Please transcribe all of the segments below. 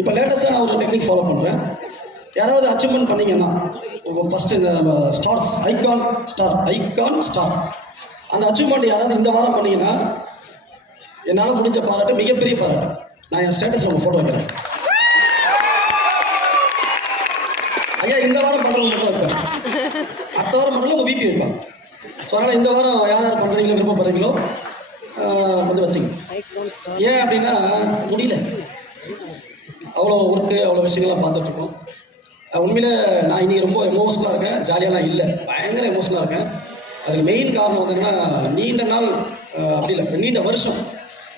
இப்போ லேட்டஸ்ட்டாக நான் ஒரு டெக்னிக் ஃபாலோ பண்ணுறேன். யாராவது அச்சீவ்மெண்ட் பண்ணீங்கன்னா ஃபஸ்ட்டு இந்த ஸ்டார்ஸ் ஐகான் ஸ்டார் அந்த அச்சீவ்மெண்ட் யாராவது இந்த வாரம் பண்ணீங்கன்னா என்னால் முடிஞ்ச பாராட்டு, மிகப்பெரிய பாராட்டு. நான் என் ஸ்டேட்டஸில் உங்கள் ஃபோட்டோ வைக்கிறேன். ஐயா இந்த வாரம் பண்ணுறவங்க மட்டும் வைப்பேன், அடுத்த வாரம் பண்ணுறவங்க உங்கள் விபி வைப்பாங்க. ஸோ அதனால் இந்த வாரம் யார் யார் பண்ணுறீங்களோ விருப்பப்படுறீங்களோ வந்து வச்சுங்க. ஏன் அப்படின்னா முடியல, அவ்வளோ ஒர்க்கு அவ்வளோ விஷயங்கள்லாம் பார்த்துட்ருக்கோம். உண்மையில நான் இன்றைக்கி ரொம்ப எமோஷனலாக இருக்கேன், ஜாலியாலாம் இல்லை, பயங்கர எமோஷனலாக இருக்கேன். அதுக்கு மெயின் காரணம் வந்து என்னன்னா, நீண்ட நாள் அப்படி இல்லை, நீண்ட வருஷம்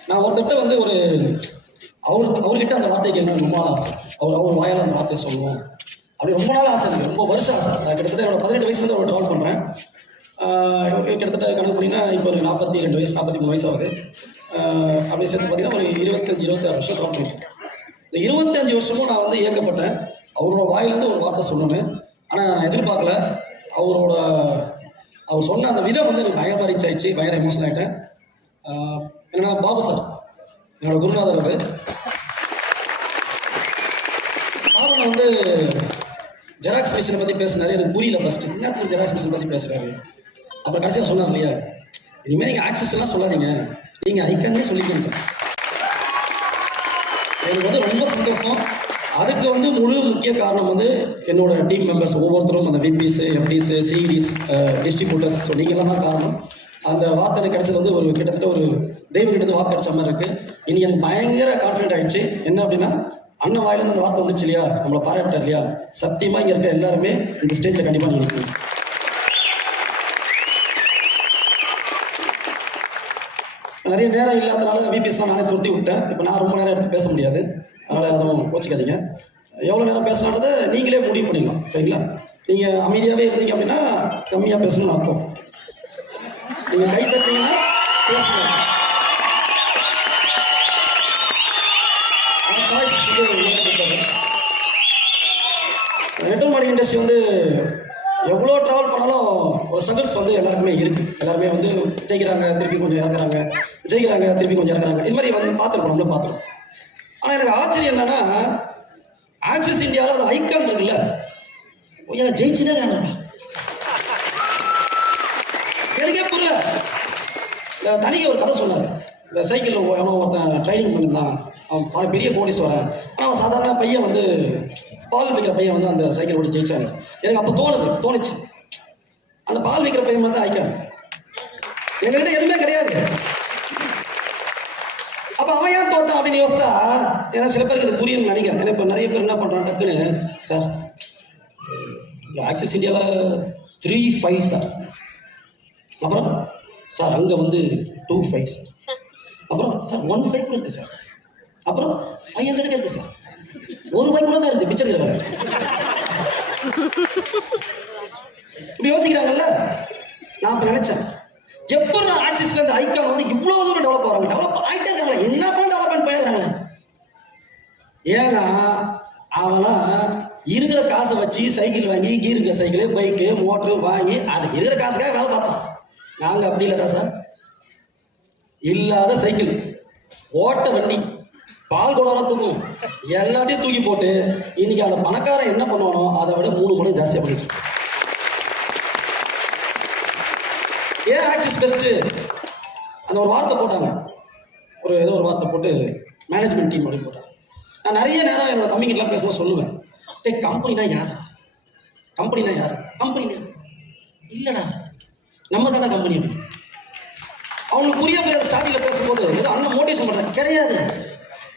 நான் ஒருத்தட்ட வந்து ஒரு அவர்கிட்ட அந்த வார்த்தையை கேட்கணும் ரொம்ப நாள் ஆசை. அவர் வாயால் அந்த வார்த்தையை சொல்லுவோம் அப்படி ரொம்ப நாள் ஆசை, எனக்கு ரொம்ப வருஷம் ஆசை. கிட்டத்தட்ட என்னோட 18 வயசுலேருந்து ஒரு ட்ராவல் பண்ணுறேன். கிட்டத்தட்ட கணக்கு பண்ணிங்கன்னா இப்போ ஒரு 42 வயசு 43 வயசு ஆகுது. அப்படி சேர்த்து பார்த்தீங்கன்னா ஒரு 25-26 வருஷம் ட்ராவல் பண்ணியிருக்கேன். இந்த 25 வருஷமும் நான் வந்து இயக்கப்பட்டேன். அவரோட வாயிலேருந்து ஒரு வார்த்தை சொல்லணும்னு, ஆனால் நான் எதிர்பார்க்கல. அவர் சொன்ன அந்த விதம் வந்து எனக்கு பயங்கர ரீச் ஆயிடுச்சு, பயங்கர எமோஷனல் ஆகிட்டேன். என்னன்னா பாபு சார் என்னோட குருநாதர். அவர் பாபு வந்து ஜெராக்ஸ் மிஷினை பற்றி பேசினாரு, எனக்கு புரியல ஃபஸ்ட்டு, என்னத்துக்கு ஜெராக்ஸ் மிஷின் பற்றி பேசுகிறாரு. அப்புறம் கடைசியாக சொன்னார் இல்லையா, இனிமேல் நீங்கள் ஆக்சஸ் எல்லாம் சொல்லாதீங்க, நீங்கள் ஐக்கானே சொல்லிக்கிட்டு. எனக்கு வந்து ரொம்ப சந்தோஷம். அதுக்கு வந்து முழு முக்கிய காரணம் வந்து என்னோட டீம் மெம்பர்ஸ் ஒவ்வொருத்தரும், அந்த விபிஸ், எஃப்டிஸ், சிஇடிஸ், டிஸ்ட்ரிபியூட்டர்ஸ். ஸோ நீங்களாம் தான் காரணம். அந்த வார்த்தை எனக்கு கிடைச்சது வந்து ஒரு கிட்டத்தட்ட ஒரு தெய்வகிட்ட வாக்கு கிடைச்ச மாதிரி இருக்குது. இனி எனக்கு பயங்கர கான்ஃபிடென்ட் ஆகிடுச்சு. என்ன அப்படின்னா, அண்ணன் வாயிலேருந்து அந்த வார்த்தை வந்துச்சு இல்லையா, நம்மளை பாராட்டார் இல்லையா, சத்தியமாக இங்கே இருக்க எல்லாருமே இந்த ஸ்டேஜில் கண்டிப்பாக நீங்கள் இருக்கீங்க. நிறைய நேரம் இல்லாதனால விபிஸ்லாம் நானே துரத்தி விட்டேன். இப்போ நான் ரொம்ப நேரம் எடுத்து பேச முடியாது, அதனால் அதுவும் கோச்சிக்காதீங்க. எவ்வளோ நேரம் பேசினான்றதை நீங்களே முடிவு பண்ணிடலாம், சரிங்களா? நீங்கள் அமைதியாகவே இருந்தீங்க அப்படின்னா கம்மியாக பேசணும்னு அர்த்தம். நீங்கள் கை தட்டிங்கன்னா பேசணும். நெட்வொர்க் மார்க்கெட்டிங் இண்டஸ்ட்ரி வந்து எவ்வளோ ட்ராவல் பண்ணாலும் ஒரு ஸ்ட்ரகிள்ஸ் வந்து எல்லாருக்குமே இருக்குது. எல்லாருமே வந்து ஜெயிக்கிறாங்க, திருப்பி கொஞ்சம் இறக்குறாங்க, ஜெயிக்கிறாங்க, திருப்பி கொஞ்சம் இறக்குறாங்க. இது மாதிரி வந்து பார்த்துருக்கோம், நம்மளும் பார்த்துருக்கோம். ஆனால் எனக்கு ஆச்சரியம் என்னன்னா, ஆக்சிஸ் இந்தியாவில் அது ஐக்கான் இருக்குல்ல, ஏன்னா ஜெயிச்சுனே வேணாம்டா, எனக்கே புரியல. இந்த தனிக்கு ஒரு கதை சொன்னார். இந்த சைக்கிளில் எவனோ ஒருத்தன் ட்ரைனிங் பண்ணியிருந்தான், அவன் பெரிய கோடீஸ்வரன். ஆனால் அவன் சாதாரண பையன் வந்து பால் வைக்கிற பையன் வந்து அந்த சைக்கிள் ஓடி ஜெயிச்சாங்க. எனக்கு அப்போ தோணுச்சு அந்த பால் வைக்கிற பையன் வந்து ஐக்கான். எங்ககிட்ட எதுவுமே கிடையாது, அப்போ அவன் ஏன் தோத்தான் அப்படின்னு யோசிச்சா, ஏன்னா சில பேருக்கு அது புரியும்னு நினைக்கிறேன். ஏன்னா இப்போ நிறைய பேர் என்ன பண்ணுறான், டக்குன்னு சார் ஆக்சிஸ் இந்தியாவில் 3-5 சார், அப்புறம் சார் அங்கே வந்து 2-5 சார், அப்புறம் சார் 1-5 கூட இருக்குது சார், அப்புறம் 500 இருக்குது சார், 1 பைக் கூட தான் இருக்குது பிச்சை வேலை. இப்படி யோசிக்கிறாங்கல்ல. நான் அப்போ நினைச்சேன், எப்போ ஆக்சிஸ்ல இந்த ஐக்கான் வந்து இவ்வளோ தூரம் டெவலப் ஆகிறாங்க, டெவலப் ஆகிட்டே இருக்காங்க, என்ன பண்ண டெவலப்மெண்ட் பண்ணிடுறாங்க. ஏன்னா அவெல்லாம் இருக்கிற காசை வச்சு சைக்கிள் வாங்கி, கீருக்க சைக்கிளு, பைக்கு, மோட்ரு வாங்கி அதுக்கு இருக்கிற காசுக்காக வேலை பார்த்தோம். நாங்கள் அப்படி இல்லைடா சார், இல்லாத சைக்கிள், ஓட்ட வண்டி, பால் குடம் தூக்கும், எல்லாத்தையும் தூக்கி போட்டு இன்னைக்கு அந்த பணக்காரன் என்ன பண்ணுவானோ அதை விட 3 மடங்கு ஜாஸ்தியாக பண்ணிச்சு. ஏன் ஆக்சிஸ் பெஸ்ட்டு அந்த ஒரு வார்த்தை போட்டாங்க, ஏதோ ஒரு வார்த்தை போட்டு மேனேஜ்மெண்ட் டீம் அப்படின்னு போட்டாங்க. நான் நிறைய நேரம் என்னோட தம்பிக்கிட்டலாம் பேசுவோம் சொல்லுவேன், கம்பெனினா யார், கம்பெனினா யார், கம்பெனி இல்லைடா நம்ம தானே கம்பெனி. அவனுக்கு புரியாம ஸ்டார்டிங்கில் பேசும்போது ஏதோ அண்ணன் மோட்டிவேஷன் பண்ணுறேன், கிடையாது.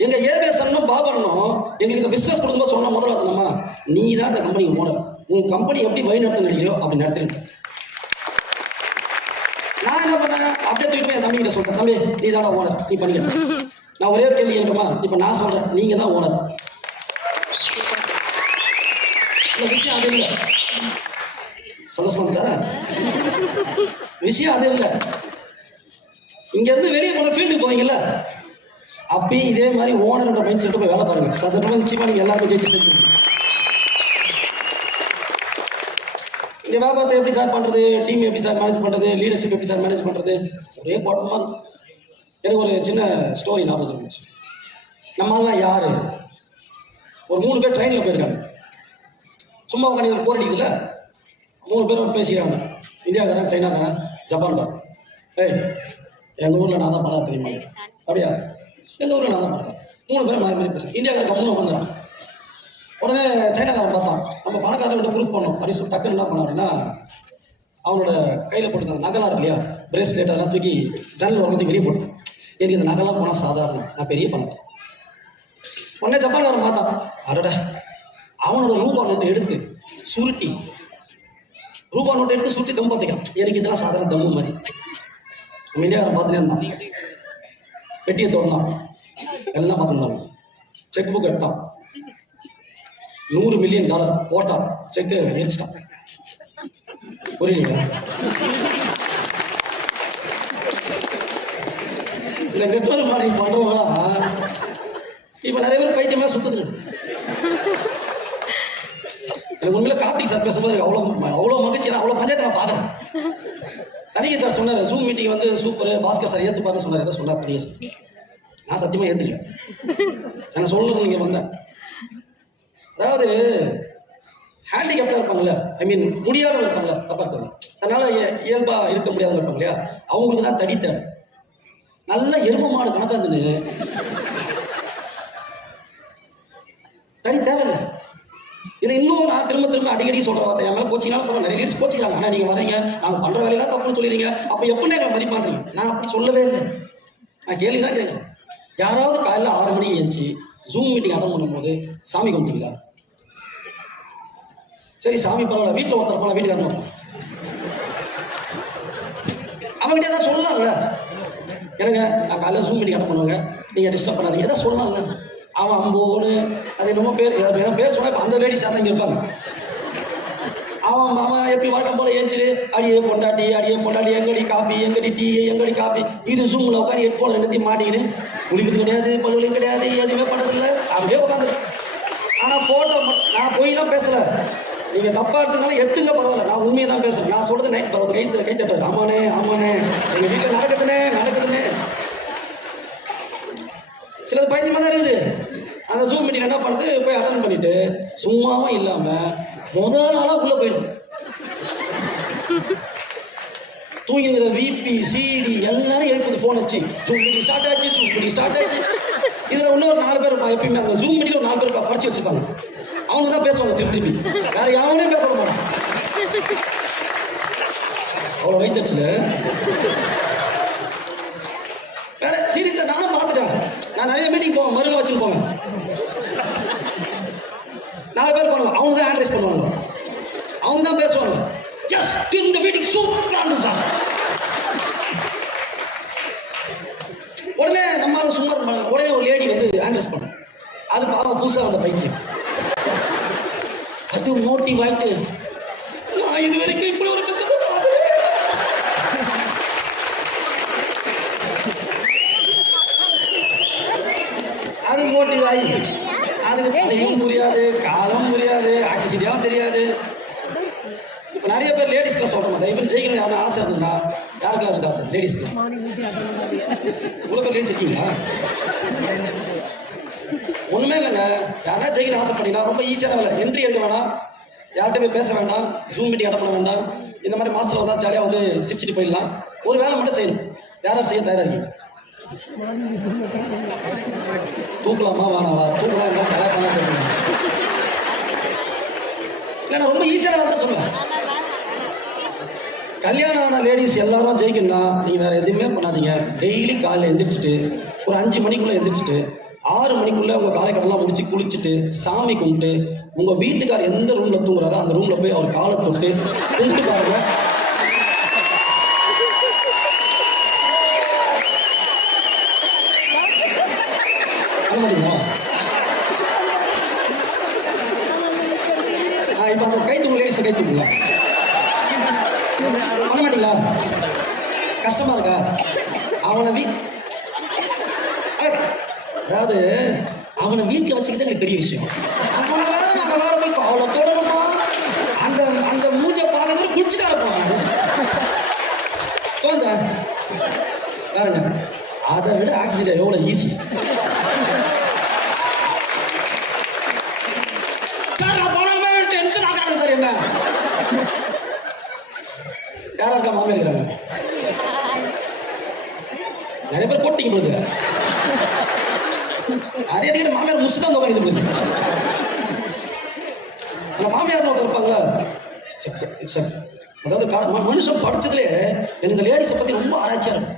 எங்கள் ஏபிஎஸ் அண்ணனும் பாபரனும் எங்களுக்கு இந்த பிஸ்னஸ் கொடுக்கும்போது சொன்ன முதல்ல இருந்தோம்மா, நீ தான் இந்த கம்பெனிக்கு ஓனர், உங்கள் கம்பெனி எப்படி வழி நடத்த நினைக்கிறோ அப்படி நடத்திருக்கேன். நான் என்ன பண்ணேன், அப்படியே தூக்கி என் தம்பிக்கிட்ட சொல்லிட்டேன், தம்பி நீ தானே ஓனர், நீ பண்ணிக்க. நான் ஒரே ஒரு கேள்வி கேட்கணுமா, இப்போ நான் சொல்கிறேன், நீங்கள் தான் ஓனர். இந்த விஷயம் அது இல்லை, சந்தோஷமா இருக்கா? விஷயம் அது இல்லை. இங்கேருந்து வெளியே போன ஃபீல்டுக்கு போவீங்கல்ல, அப்பயும் இதே மாதிரி ஓனர்ன்ற மைண்ட் செட்டு போய் வேலை பாருங்க. சந்தர்ப்பமாக நிச்சயமாக நீங்கள் எல்லாருமே ஜெயிச்சு. இந்த வியாபாரத்தை எப்படி சார் பண்ணுறது, டீம் எப்படி சார் மேனேஜ் பண்ணுறது, லீடர்ஷிப் எப்படி சார் மேனேஜ் பண்ணுறது, ஒரே குழப்பமாக. எனக்கு ஒரு சின்ன ஸ்டோரி ஞாபகம் இருந்துச்சு. நம்மளாம் யாரு? ஒரு 3 பேர் ட்ரெயினில் போயிருக்காங்க. சும்மா உட்காந்து போர் அடிக்குதுல்ல, 3 பேரும் பேசிக்கிறாங்க. இந்தியாக்காரன், சைனாக்காரன், ஜப்பான்காரன். ஏய், எங்கள் ஊரில் நான் தான் பணம் தெரியுமா? அப்படியா? எங்கள் ஊரில் நான் தான் பணம். 3 பேரும் மாறி மாறி பேசுகிறேன். இந்தியாக்காரன் கம்முன்னு உட்காந்துறான். உடனே சைனாக்காரன் பார்த்தான், நம்ம பணக்காரன் ப்ரூஃப் பண்ணோம் அப்படின்னு சொல்லி டக்குன்னு என்ன பண்ணோம் அப்படின்னா, அவனோட கையில் போட்டுருந்தாங்க நகலாம் இருக்கு இல்லையா, பிரேஸ்லெட் அதெல்லாம் தூக்கி ஜன்னல் வரந்து வெளியே போட்டு, எனக்கு இந்த நகைலாம் போனால் சாதாரணம், நான் பெரிய பணக்காரன். உடனே ஜப்பான்காரன் பார்த்தான், அடட அவனோட ரூபா நோட்டை எடுத்து சுருட்டி தம் பார்த்துக்கிறான். எனக்கு இதெல்லாம் சாதாரண தம்மு மாதிரி. நம்ம இந்தியாக்காரன் பார்த்துனே இருந்தான். பெட்டியை திறந்தான், எல்லாம் பார்த்துருந்தாங்க. செக் புக் எடுத்தான், $100 மில்லியன் போட்டான், செக்கு எரிச்சிட்டான். புரியலையா? இந்த நெட்வொர்க் மாதிரி பண்றவங்களா இப்ப நிறைய பேர் பைத்தியமா சுத்துது. எனக்கு உண்மையில கார்த்திக் சார் பேசும்போது அவ்வளவு மகிழ்ச்சி, அவ்வளவு பஞ்சாயத்து நான் பாக்குறேன். தனிகை சார் சொன்னாரு, ஜூம் மீட்டிங் வந்து சூப்பர், பாஸ்கர் சார் ஏத்துப்பாருன்னு சொன்னாரு. எதை சொன்னார் தனிகை சார்? நான் சத்தியமா ஏத்துக்கல. நான் சொல்லணும் நீங்க வந்தேன். அதாவது ஹேண்டிகேப்டாக இருப்பாங்கல்ல, ஐ மீன் முடியாதவங்க இருப்பாங்கல்ல, தப்பா இருக்காங்க, அதனால இயல்பா இருக்க முடியாதவங்க இருப்பாங்க இல்லையா, அவங்களுக்கு தான் தடி தேவை. நல்ல எரும மாடு கணக்கா இருந்துன்னு தடி தேவையில்லை. இதில் இன்னும் நான் திரும்ப அடிக்கடி சொல்ற வார்த்தை, என் மேலே கோச்சிக்கலாம், நிறைய லீட்ஸ் கோச்சிக்கிறாங்க. ஆனால் நீங்கள் வரீங்க, நாங்கள் பண்ணுற வேலையெல்லாம் தப்புன்னு சொல்லிடுறீங்க, அப்போ எப்படி எங்களை மதிப்பான்றீங்க? நான் அப்படி சொல்லவே இல்லை. நான் கேள்வி தான் கேட்குறேன். யாராவது காலையில் 6 மணிக்கு எழுந்துச்சு ஜூம் மீட்டிங் அட்டன் பண்ணும்போது சாமி கும்பிட்டீங்களா? சரி சாமி பரவாயில்ல, வீட்டில் ஒருத்தர் போனா வீட்டுக்காரன் ஒருத்தன் அவங்ககிட்ட ஏதாவது சொல்லலாம்ல, எனக்கு நான் காலையில் ஜூம் மீட்டிங் அட்டன் பண்ணுவாங்க, நீங்கள் டிஸ்டர்ப் பண்ணாதீங்க, ஏதாவது சொல்லலாம்ல. அவன் அம்போன்னு அது என்னமோ பேர், ஏதாவது பேர் சொன்னா இப்போ அந்த லேடிஸ் யாரும் இங்கே இருப்பாங்க. அவன் எப்படி வழக்கம் போல ஏஞ்சிடு, அடியே பொண்டாட்டி எங்கடி காஃபி, எங்கடி டீ, எங்கடி காஃபி, இது ஜூமில் உட்காந்து ஹெட்ஃபோன் எல்லாத்தையும் மாட்டிக்கின்னு குளிக்கிறது கிடையாது, பல்வலையும் கிடையாது, எதுவுமே பண்ணதில்லை, அப்படியே உட்காந்துரு. ஆனால் ஃபோட்டோ நான் போயெல்லாம் பேசலை, நீங்கள் தப்பாக எடுத்ததுனால எடுத்துங்க பரவாயில்ல, நான் உண்மையை தான் பேசுகிறேன். நான் சொல்கிறது நைட் பரவாயில்ல, கை தட்டுறாரு, ஆமாண்ணே எங்கள் வீட்டில் நடக்குதுன்னே. சிலது பயங்கரமாக தான் இருக்குது. அந்த ஜூம் மீட்டிங் என்ன பண்ணுறது, போய் அட்டன் பண்ணிட்டு சும்மாவும் இல்லாமல் முதல் நாளாக உள்ளே போயிடும். தூங்கிக்கிற விபி சிடி எல்லாரும் எழுப்புது, ஃபோன் வச்சு ஜூம் மீட்டிங் ஸ்டார்ட் ஆச்சு. இதில் இன்னொரு 4 பேர் எப்பயுமே அந்த ஜூம் மீட்டிங் ஒரு 4 பேர் படிச்சு வச்சுருப்பாங்க. அவங்க தான் பேசுவாங்க திருப்பி, வேற யாருமே பேச மாட்டாங்க. அவ்வளோ வைத்தறிச்சல வேற சீரியஸா நானும் பார்த்துட்டேன். நான் நிறைய மீட்டிங் போவேன், மரும வச்சுன்னு போவேன். 4 பேர் பண்ணுவாங்க, அவங்க தான் ஹேண்ட் ரைஸ் பண்ணுவாங்க, அவங்க தான் பேசுவாங்க. எஸ் இந்த மீட்டிங் சூப்பராக இருந்துச்சு சார். உடனே நம்மளால சும்மா உடனே ஒரு லேடி வந்து ஹேண்ட் ரைஸ் பண்ண, அது பாவம் புதுசாக வந்த பைத்தியம், அது மோட்டிவ் ஆயிட்டு, நான் இது வரைக்கும் இப்படி ஒரு பிசினஸ் பார்த்ததே இல்லை. அது மோட்டிவ் ஆகி அதுக்கு தலையும் புரியாது, காலம் புரியாது, ஆக்சிசிட்டியாவும் தெரியாது. இப்போ நிறைய பேர் லேடிஸ்க்குலாம் சொல்கிறோம், தயவு ஜெயிக்கணும் யாரும் ஆசை இருந்ததுன்னா, யாருக்கெல்லாம் இருக்கு ஆசை? லேடிஸ்க்கு இவ்வளோ பேர் லேடிஸ் இருக்கீங்களா? ஒன்றுமே இல்லைங்க, யாரா ஜெயிக்கணும் ஆசைப்பட்டீங்கன்னா ரொம்ப ஈஸியான வேலை. என்ட்ரி எடுக்க வேணாம், யார்கிட்ட போய் பேச வேண்டாம், ஜூம் மீட்டிங் அட்டன் பண்ண வேண்டாம். இந்த மாதிரி மாதத்தில் வந்தால் ஜாலியாக வந்து சிரிச்சுட்டு போயிடலாம். ஒரு வேலை மட்டும் செய்யணும். யாரும் செய்ய தயாராக இருக்கீங்க? தூக்கலாமா வேணாவா? தூக்கலாம் இருந்தால் தயாராக இல்லை, நான் ரொம்ப ஈஸியான வேலை தான் சொல்லுவேன். கல்யாணம் ஆன லேடிஸ் எல்லாரும் ஜெயிக்கணும்னா நீங்கள் வேறு எதுவுமே பண்ணாதீங்க. டெய்லி காலையில் எழுந்திரிச்சிட்டு ஒரு 5 மணிக்குள்ளே எழுந்திரிச்சிட்டு 6 மணிக்குள்ளே உங்கள் காலை கடலாம் முடிச்சு குளிச்சுட்டு சாமி கும்பிட்டு உங்கள் வீட்டுக்கார் எந்த ரூமில் தூங்குறாரோ அந்த ரூமில் போய் அவர் காலை தொட்டு கும்பிட்டு பாருங்க. இப்போ அந்த கை தூங்க லேடிஸ் கை தூக்கலாம் பண்ண மாட்டீங்களா? கஷ்டமா இருக்கா? அவனை அதாவது அவனை வீட்டில் வச்சுக்கிட்டு எனக்கு பெரிய விஷயம். அவனை வேற நாங்கள் வேற போய் அவளை தொடருமா, அந்த அந்த மூஞ்சை பார்க்கறது குளிச்சுட்டா இருப்போம். தோணுதா பாருங்க, அதை விட ஆக்சிடென்ட் எவ்வளோ ஈஸி. யாரா இருக்கா மாமியார் இருக்கிறாங்க? நிறைய பேர் போட்டீங்க போது. நிறைய மாமியார் முடிச்சுட்டு தான் உட்காந்து அந்த மாமியார் நோக்கம் இருப்பாங்களா? அதாவது மனுஷன் படிச்சதுலே எனக்கு இந்த லேடிஸை பத்தி ரொம்ப ஆராய்ச்சியா இருக்கும்.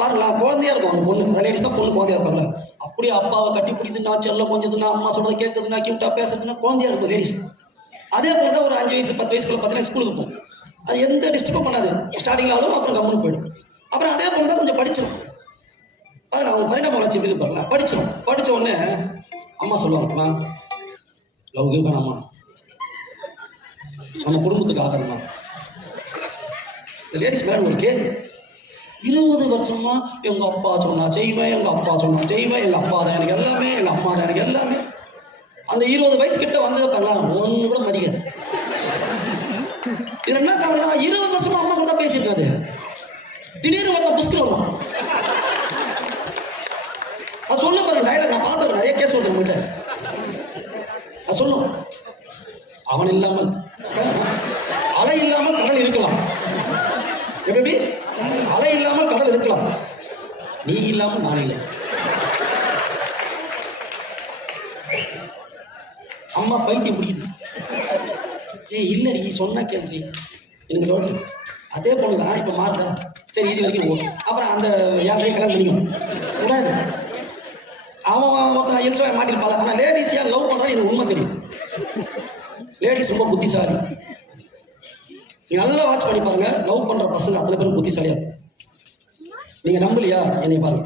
பாருங்களா, குழந்தையா இருக்கும் அந்த பொண்ணு. அந்த லேடிஸ் தான் பொண்ணு குழந்தையா இருப்பாங்க. அப்படியே அப்பாவை கட்டி பிடிக்குதுன்னா, செல்ல கொஞ்சதுன்னா, அம்மா சொல்றதை கேட்குதுன்னா, கியூட்டா பேசுறதுன்னா குழந்தையா இருக்கும் லேடிஸ். அதே போல தான் ஒரு 5 வயசு 10 வயசுக்குள்ள பார்த்தீங்கன்னா ஸ்கூலுக்கு போகும். அது எந்த டிஸ்டர்பும் பண்ணாது. ஸ்டார்டிங்ல ஆகும், அப்புறம் கம்முன்னு போயிடும். அப்புறம் அதே போல தான் கொஞ்சம் படிச்சிடும். பாருங்க, அவங்க பரிணாம வளர்ச்சி எப்படி இருப்பாங்க. படிச்சிடும். படிச்ச உடனே அம்மா சொல்லுவாங்கம்மா, லவ் கிவ் வேணாம்மா, நம்ம குடும்பத்துக்கு ஆகாதுமா. இந்த லேடிஸ் மேல ஒரு கேள்வி. 20 வருஷமா எங்க அப்பா சொன்னா செய்வேன், எங்க அப்பா சொன்னா செய்வேன், எங்க அப்பா தான் எனக்கு எல்லாமே, எங்க அம்மா தான் எனக்கு எல்லாமே. அந்த 20 வயசு கிட்ட வந்ததை பண்ணலாம் ஒண்ணு கூட மதிக்காது. இது என்ன தவறுனா, 20 வருஷமா அம்மா கூட தான் பேசியிருக்காது. திடீர்னு வந்த புஸ்கு வரும். அது சொல்ல பாருங்க, டைலாக் நான் பார்த்துருக்கேன், நிறைய கேஸ் வருது உங்ககிட்ட. அது சொல்லும், அவன் இல்லாமல் அலை இல்லாமல் கடல் இருக்கலாம். எப்படி? அலை இல்லாமல் கடல் இருக்கலாம், நீ இல்லாமல் நான் இல்லை. அம்மா பைத்தியம் பிடிக்குது. இல்லடி சொன்னா கேள்வி எனக்கு லோட்டு. அதே பொண்ணுதான் இப்ப மாறுதா? சரி, இது வரைக்கும் ஓகே. அப்புறம் அந்த யாரையும் கல்யாணம் பண்ணிக்கும் கூடாது. அவன் மொத்தம் எல்சா மாட்டிருப்பாள். ஆனா லேடிஸ் யார் லவ் பண்றான்னு எனக்கு உண்மை தெரியும். லேடிஸ் ரொம்ப புத்திசாலி. நீங்க நல்லா வாட்ச் பண்ணி பாருங்க, லவ் பண்ற பசங்க அத்தனை பேரும் புத்திசாலியா இருக்கும். நீங்க நம்பலையா? என்னை பாருங்க.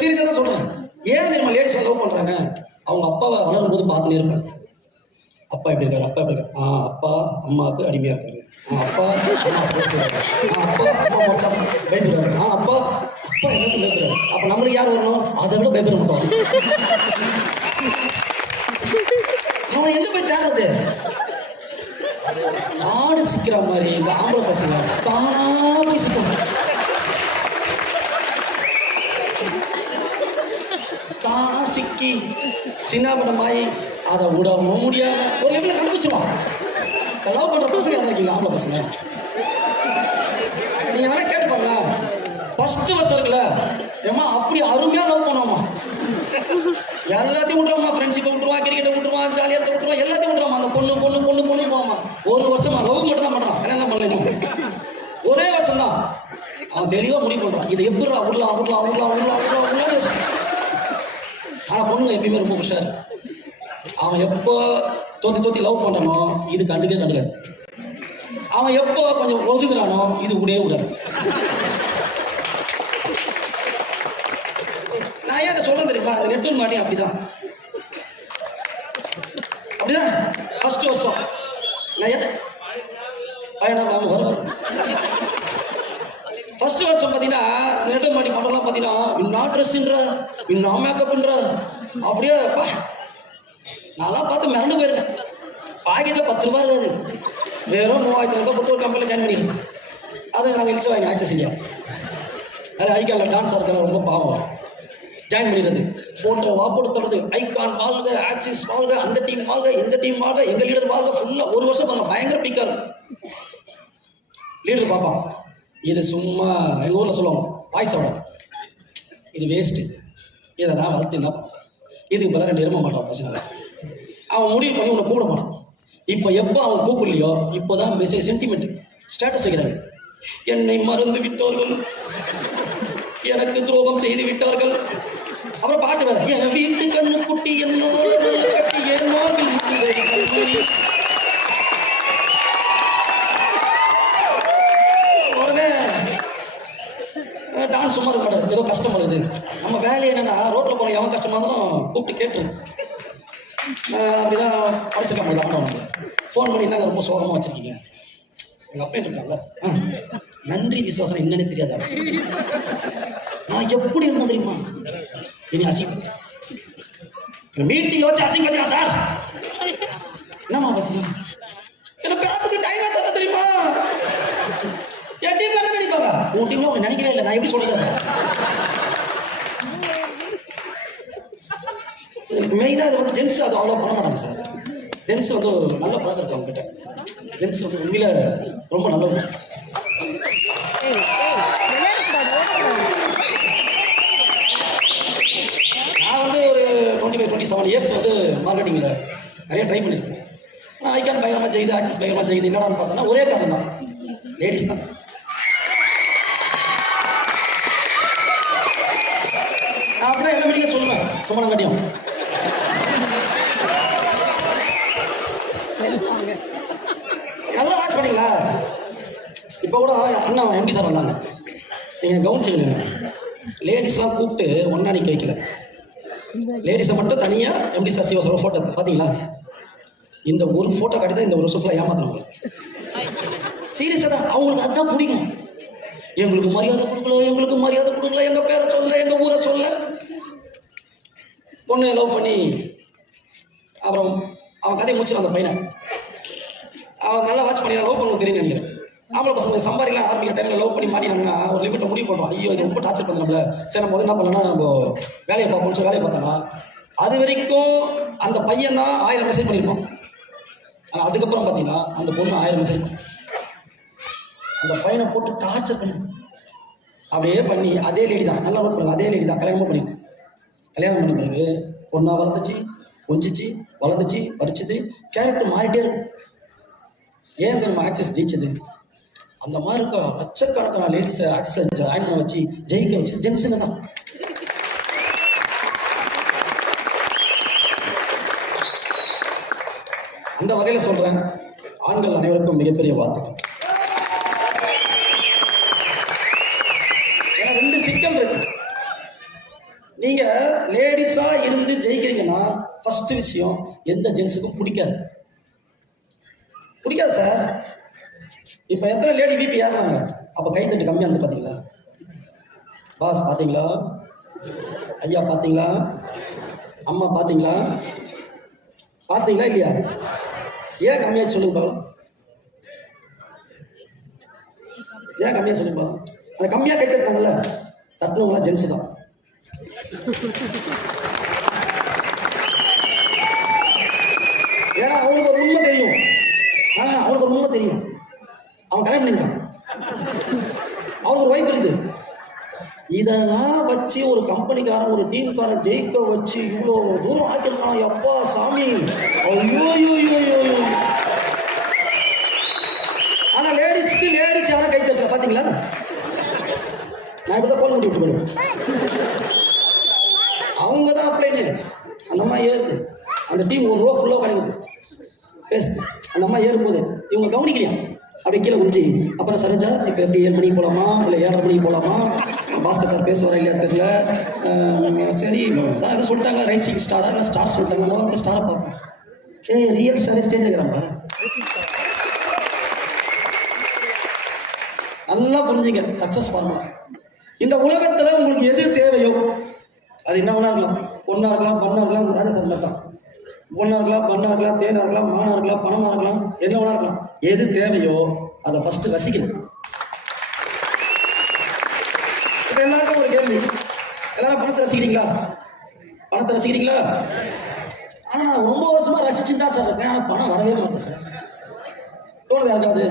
சீரியஸா தான் சொல்றேன். ஏன் தெரியுமா லேடிஸ் லவ் பண்றாங்க? அவங்க அப்பாவை வளரும் போது பார்த்துட்டே இருப்பாங்க. அப்பா எப்படி இருக்காரு, அப்பா எப்படி இருக்காரு, அப்பா அம்மாவுக்கு அடிமையா இருக்காரு, அப்பா அம்மா சொல்றாரு, அப்பா அம்மா முடிச்சா பயப்படுறாரு, அப்பா அப்பா எல்லாத்தையும் பயப்படுறாரு. அப்ப நம்மளுக்கு யார் வரணும்? அதை விட பயப்பட மாட்டாரு. அவனை எங்க போய் தேடுறது? ஆடு சிக்கிற மாதிரி இந்த ஆம்பளை பசங்க தானா போய் சிக்கணும். தானா சிக்கி சின்னபடமாயி அதை விடவும் முடியாம ஒரு லெவலில் கண்டுபிடிச்சிருவான். லவ் பண்ற பசங்க இருக்கீங்களா ஆம்பளை பசங்க? நீங்க வேணா கேட்டு பாருங்க. ஃபர்ஸ்ட் வருஷம் இருக்குல்ல, ஏமா அப்படி அருமையா லவ் பண்ணுவோமா, எல்லாத்தையும் விட்டுருவாமா, ஃப்ரெண்ட்ஷிப்பை விட்டுருவான், கிரிக்கெட்டை விட்டுருவான், ஜாலியாக இருக்க விட்டுருவான், எல்லாத்தையும் விட்டுருவாமா. அந்த பொண்ணு பொண்ணு பொண்ணு பொண்ணு போவாமா. ஒரு வருஷமா லவ் மட்டும் தான் பண்றான், கல்யாணம் பண்ணல. ஒரே வருஷம் தான் அவன் தெளிவா முடிவு பண்றான், இதை எப்படி விடலாம் விடலாம் விடலாம் விடலாம் விடலாம் விடலாம். ஆனா பொண்ணுங்க எப்பயுமே ரொம்ப உஷார். அவன் எப்போ தோத்தி லவ் பண்ணனோ இது கண்டுக்காது. அவன் எப்போ கொஞ்சம் ஒதுக்குறானோ இது விடவே விடாது. நான் ஏன் அதை சொல்ல தெரியுமா? அந்த நெட்வொர்க் மாட்டி அப்படிதான் ஃபர்ஸ்ட் வருஷம் நான் ஏன் வர ஃபர்ஸ்ட் வருஷம் பார்த்தீங்கன்னா நெட்வொர்க் மாட்டி பண்றலாம் பார்த்தீங்கன்னா இன்னும் ட்ரெஸ்ன்ற இன்னும் மேக்கப்ன்ற அப்படியே நான்லாம் பார்த்து மிரண்டு போயிருக்கேன். பாக்கெட்டில் 10 ரூபா இருக்காது, வெறும் 3000 ரூபாய் ஒரு கம்பெனியில் ஜாயின் பண்ணிடுது. அதை நாங்கள் இழிச்சு வாங்கி ஆக்சஸ் இந்தியா அதில் ஐகானில் டான்ஸ் இருக்கிற ரொம்ப பாவம் ஜாயின் பண்ணிடுறது. போட்டோ வாப்படுத்துறது, ஐகான் வாழ்க, ஆக்சிஸ் வாழ்க, அந்த டீம் வாழ்க, இந்த டீம் வாழ்க, எங்கள் லீடர் வாழ்க. ஃபுல்லாக ஒரு வருஷம் பண்ண பயங்கர பீக்காக இருக்கும். லீடர் பார்ப்பான், இது சும்மா எங்கள் ஊரில் சொல்லுவாங்க வாய்ஸ் ஆடும், இது வேஸ்ட்டு, இதெல்லாம் வளர்த்து என்ன இதுக்கு பதிலாக 2 எரும மாட்டான் பசங்க. அவன் முடிவு பண்ணி உன்னை கூப்பிட மாட்டான். இப்போ எப்போ அவன் கூப்பிடலையோ இப்போதான் மெசேஜ் சென்டிமெண்ட் ஸ்டேட்டஸ் வைக்கிறாங்க. என்னை மறந்து விட்டார்கள், எனக்கு துரோகம் செய்து விட்டார்கள். அப்புறம் பாட்டு வேற, என் வீட்டு கண்ணு குட்டி என்னோட கட்டி உடனே டான்ஸ் சும்மா இருக்க மாட்டாரு, ஏதோ கஷ்டம் வருது. நம்ம வேலை என்னன்னா ரோட்ல போன எவன் கஷ்டமா இருந்தாலும் கூப்பிட்டு கேட்டுரு. அப்படிதான் படிச்சிருக்காங்க. லாக்டவுன் ஃபோன் பண்ணி என்ன ரொம்ப சோகமாக வச்சிருக்கீங்க, எங்கள் அப்பா இருக்காங்கல்ல, நன்றி விசுவாசம் என்னன்னே தெரியாது. நான் எப்படி இருந்தேன் தெரியுமா? இனி அசிங்கப்பத்தி மீட்டிங் வச்சு அசிங்கப்பத்தியா சார்? என்னம்மா அவசியம்? என்ன பேசுறதுக்கு டைம் ஆச்சு தெரியுமா? என் டீம்ல என்ன நினைப்பாங்க? உன் டீம்ல உன்னை நினைக்கவே இல்லை, நான் எப்படி சொல்றது? இதுக்கு மெயினாக இது வந்து ஜென்ஸ் அது அவ்வளோ பண்ண மாட்டாங்க சார். ஜென்ஸ் வந்து நல்ல பழக்கம் இருக்கு அவங்ககிட்ட. ஜென்ஸ் வந்து உண்மையில ரொம்ப நல்லவங்க. நான் வந்து ஒரு 25-27 இயர்ஸ் வந்து மார்க்கெட்டிங்கில் நிறைய ட்ரை பண்ணியிருக்கேன். ஆனால் ஐகான் பயங்கரமாக செய்யுது, ஆக்சிஸ் பயங்கரமாக செய்யுது. என்னடான்னு பார்த்தோன்னா ஒரே காரணம் தான், லேடிஸ் தான். நான் அப்படிதான் எல்லா மீட்டிங்கும் சொல்லுவேன், சும்மா கட்டியும் நல்லா வாட்ச் பண்ணீங்களா? இப்போ கூட அண்ணா எம்பி சார் வந்தாங்க, நீங்கள் கவனிச்சுக்கணுங்க. லேடிஸ்லாம் கூப்பிட்டு ஒன்றா நிற்க வைக்கல, லேடிஸை மட்டும் தனியாக MP sir Siva sir photo பார்த்தீங்களா? இந்த ஒரு ஃபோட்டோ காட்டி தான் இந்த ஒரு வருஷத்தில் ஏமாத்துறவங்க. சீரியஸாக தான் அவங்களுக்கு அதுதான் பிடிக்கும். எங்களுக்கு மரியாதை கொடுக்கல, எங்களுக்கு மரியாதை கொடுக்கல, எங்கள் பேரை சொல்ல, எங்கள் ஊரை சொல்ல. பொண்ணு லவ் பண்ணி அப்புறம் அவன் கதையை முடிச்சு அந்த பையனை அவன் நல்லா வாட்ச் பண்ணி லவ் பண்ண தெரியும் நினைக்கிறேன். ஆம்பளை பசங்க சம்பாதிக்கலாம் ஆரம்பிக்கிற டைமில் லவ் பண்ணி மாட்டினாங்கன்னா ஒரு லிமிட்டில் முடிவு பண்ணுறோம். ஐயோ இது ரொம்ப டார்ச்சர் பண்ணுறோம்ல, சரி நம்ம என்ன பண்ணலாம், நம்ம வேலையை பார்ப்போம்னு சொல்லி வேலையை பார்த்தானா அது வரைக்கும் அந்த பையன் தான் 1000 மெசேஜ் பண்ணியிருப்பான். ஆனால் அதுக்கப்புறம் பார்த்தீங்கன்னா அந்த பொண்ணு 1000 மெசேஜ் அந்த பையனை போட்டு டார்ச்சர் பண்ணி அப்படியே பண்ணி அதே லேடி தான், நல்லா நோட் பண்ணுங்க, அதே லேடி தான் கல்யாணமும் பண்ணிட்டு கல்யாணம் பண்ண பிறகு பொண்ணா வளர்ந்துச்சு, கொஞ்சிச்சு, வளர்ந்துச்சு, படிச்சது, கேரக்டர் மாறிட்டே இருக்கும். ஏன் நம்ம ஆக்சஸ் ஜெயிச்சது? அந்த மாதிரி இருக்க லட்சக்கணக்கான லேடிஸை ஆக்சஸ் ஜாயின் பண்ண வச்சு ஜெயிக்க வச்சு ஜென்ஸுங்க தான். அந்த வகையில் சொல்றேன், ஆண்கள் அனைவருக்கும் மிகப்பெரிய வாழ்த்துக்கள். ஏன்னா 2 சிக்கல் இருக்கு. நீங்க லேடிஸா இருந்து ஜெயிக்கிறீங்கன்னா ஃபர்ஸ்ட் விஷயம் எந்த ஜென்ஸுக்கும் பிடிக்காது சார். இப்ப எத்தனை லேடி விபி யாருனாங்க? அப்ப கைத்தட்டு கம்மியா இருந்து பாத்தீங்களா? பாஸ் பாத்தீங்களா? ஐயா பாத்தீங்களா? அம்மா பாத்தீங்களா? பாத்தீங்களா இல்லையா? ஏன் கம்மியா சொல்லுங்க பாக்கலாம்? ஏன் கம்மியா சொல்லுங்க பாக்கலாம்? அந்த கம்மியா கைத்தட்டாங்கல்ல தட்டுனவங்களா ஜென்ஸ் தான். ஏன்னா அவனுக்கு ஒரு உண்மை தெரியும். அவனுக்கு ஒரு உண்மை தெரியும். அவன் கல்யாணம் பண்ணிருக்கான், அவனுக்கு ஒரு வைஃப் இருக்குது. இதெல்லாம் வச்சு ஒரு கம்பெனிக்காரன் ஒரு டீம்காரன் ஜெயிக்க வச்சு இவ்வளோ தூரம் ஆக்கிருக்கான். எப்பா சாமி, ஐயோ. ஆனா லேடிஸ்க்கு லேடிஸ் யாரும் கை தட்டல பாத்தீங்களா? நான் இப்பதான் போன் பண்ணி விட்டு போயிடுவேன். அவங்க தான் அப்ளைனு. அந்த அம்மா ஏறுது, அந்த டீம் ஒரு ரோ ஃபுல்லாக கிடைக்குது பேசுது. அந்த அம்மா ஏறும்போது இவங்க கவனிக்கலையா, அப்படி கீழே குஞ்சு அப்புறம் சரோஜா இப்போ எப்படி 7 மணிக்கு போகலாமா இல்லை 7:30 மணிக்கு போகலாமா, பாஸ்கர் சார் பேசுவாரா இல்லையா தெரியல, சரி அதான் எதை சொல்லிட்டாங்க, ரைசிங் ஸ்டாரா இல்லை ஸ்டார் சொல்லிட்டாங்களோ, அப்போ ஸ்டாரை பார்ப்போம். ரியல் ஸ்டாரே ஸ்டேஜ் இருக்கிறாங்க. நல்லா புரிஞ்சுங்க சக்சஸ் ஃபார்முலா. இந்த உலகத்தில் உங்களுக்கு எது தேவையோ அது என்ன வேணா இருக்கலாம். பொண்ணா இருக்கலாம், பண்ணா இருக்கலாம், ராஜசம்மா தான். பொண்ணா இருக்கலாம், பண்ணா இருக்கலாம், தேனா இருக்கலாம், மானா இருக்கலாம், பணமா இருக்கலாம், என்ன வேணா இருக்கலாம். எது தேவையோ அதை ஃபர்ஸ்ட் ரசிக்கணும். இப்ப எல்லாருக்கும் ஒரு கேள்வி, எல்லாரும் பணத்தை ரசிக்கிறீங்களா? பணத்தை ரசிக்கிறீங்களா? ஆனா நான் ரொம்ப வருஷமா ரசிச்சுன்னு தான் சார் இருக்கேன், ஆனா பணம் வரவே மாட்டேன் சார். தோணுதா இருக்காது?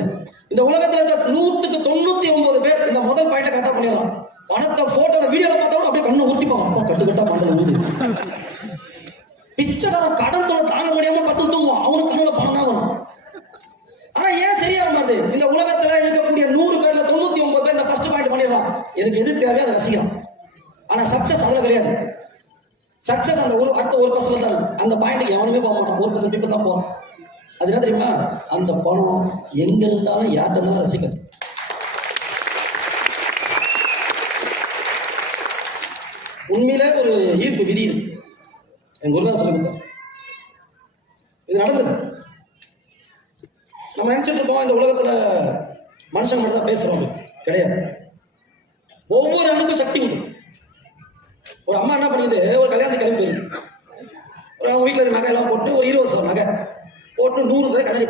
இந்த உலகத்துல இருக்க 199 பேர் இந்த முதல் பாயிண்ட்டை கரெக்டா பண்ணிடலாம். பணத்தை போட்டோல வீடியோல பார்த்தா கூட அப்படியே கண்ணை ஊட்டிப்பாங்க. அப்போ கட்டுக்கட்டா பணம் ஊது. பிச்சைக்காரன் கடன் தொலை தாங்க முடியாம பத்து தூங்குவான், அவனுக்கு கண்ணுல பணம் தான் வரும். ஆனா ஏன் சரியா மாறுது? இந்த உலகத்துல இருக்கக்கூடிய 100 பேர்ல 99 பேர் இந்த ஃபர்ஸ்ட் பாயிண்ட் பண்ணிடுறான். எனக்கு எது தேவையோ அதை ரசிக்கிறான். ஆனா சக்சஸ் அதுல கிடையாது. சக்சஸ் அந்த அடுத்த 1% தான் இருக்கு. அந்த பாயிண்ட்டுக்கு எவனுமே போக மாட்டான், 1% பீப்புள் தான் போறான். அது என்ன தெரியுமா? அந்த பணம் எங்க இருந்தாலும் யார்கிட்ட இருந்தாலும் ரசிக்கிறது. உண்மையில ஒரு ஈர்ப்பு விதி இருக்கு. என் குருதான் சொல்லுங்க, இது நடந்தது. நம்ம நினைச்சிட்டு இருக்கோம் இந்த உலகத்துல மனுஷங்க மட்டும் தான் பேசுறோம், கிடையாது. ஒவ்வொரு அணுக்கும் சக்தி உண்டு. ஒரு அம்மா என்ன பண்ணிது, ஒரு கல்யாணத்துக்கு கிளம்பி போயிருக்கு. அவங்க வீட்டில் இருக்க நகை எல்லாம் போட்டு ஒரு 20 சவரன் நகை போட்டு 100 தடவை கண்ணாடி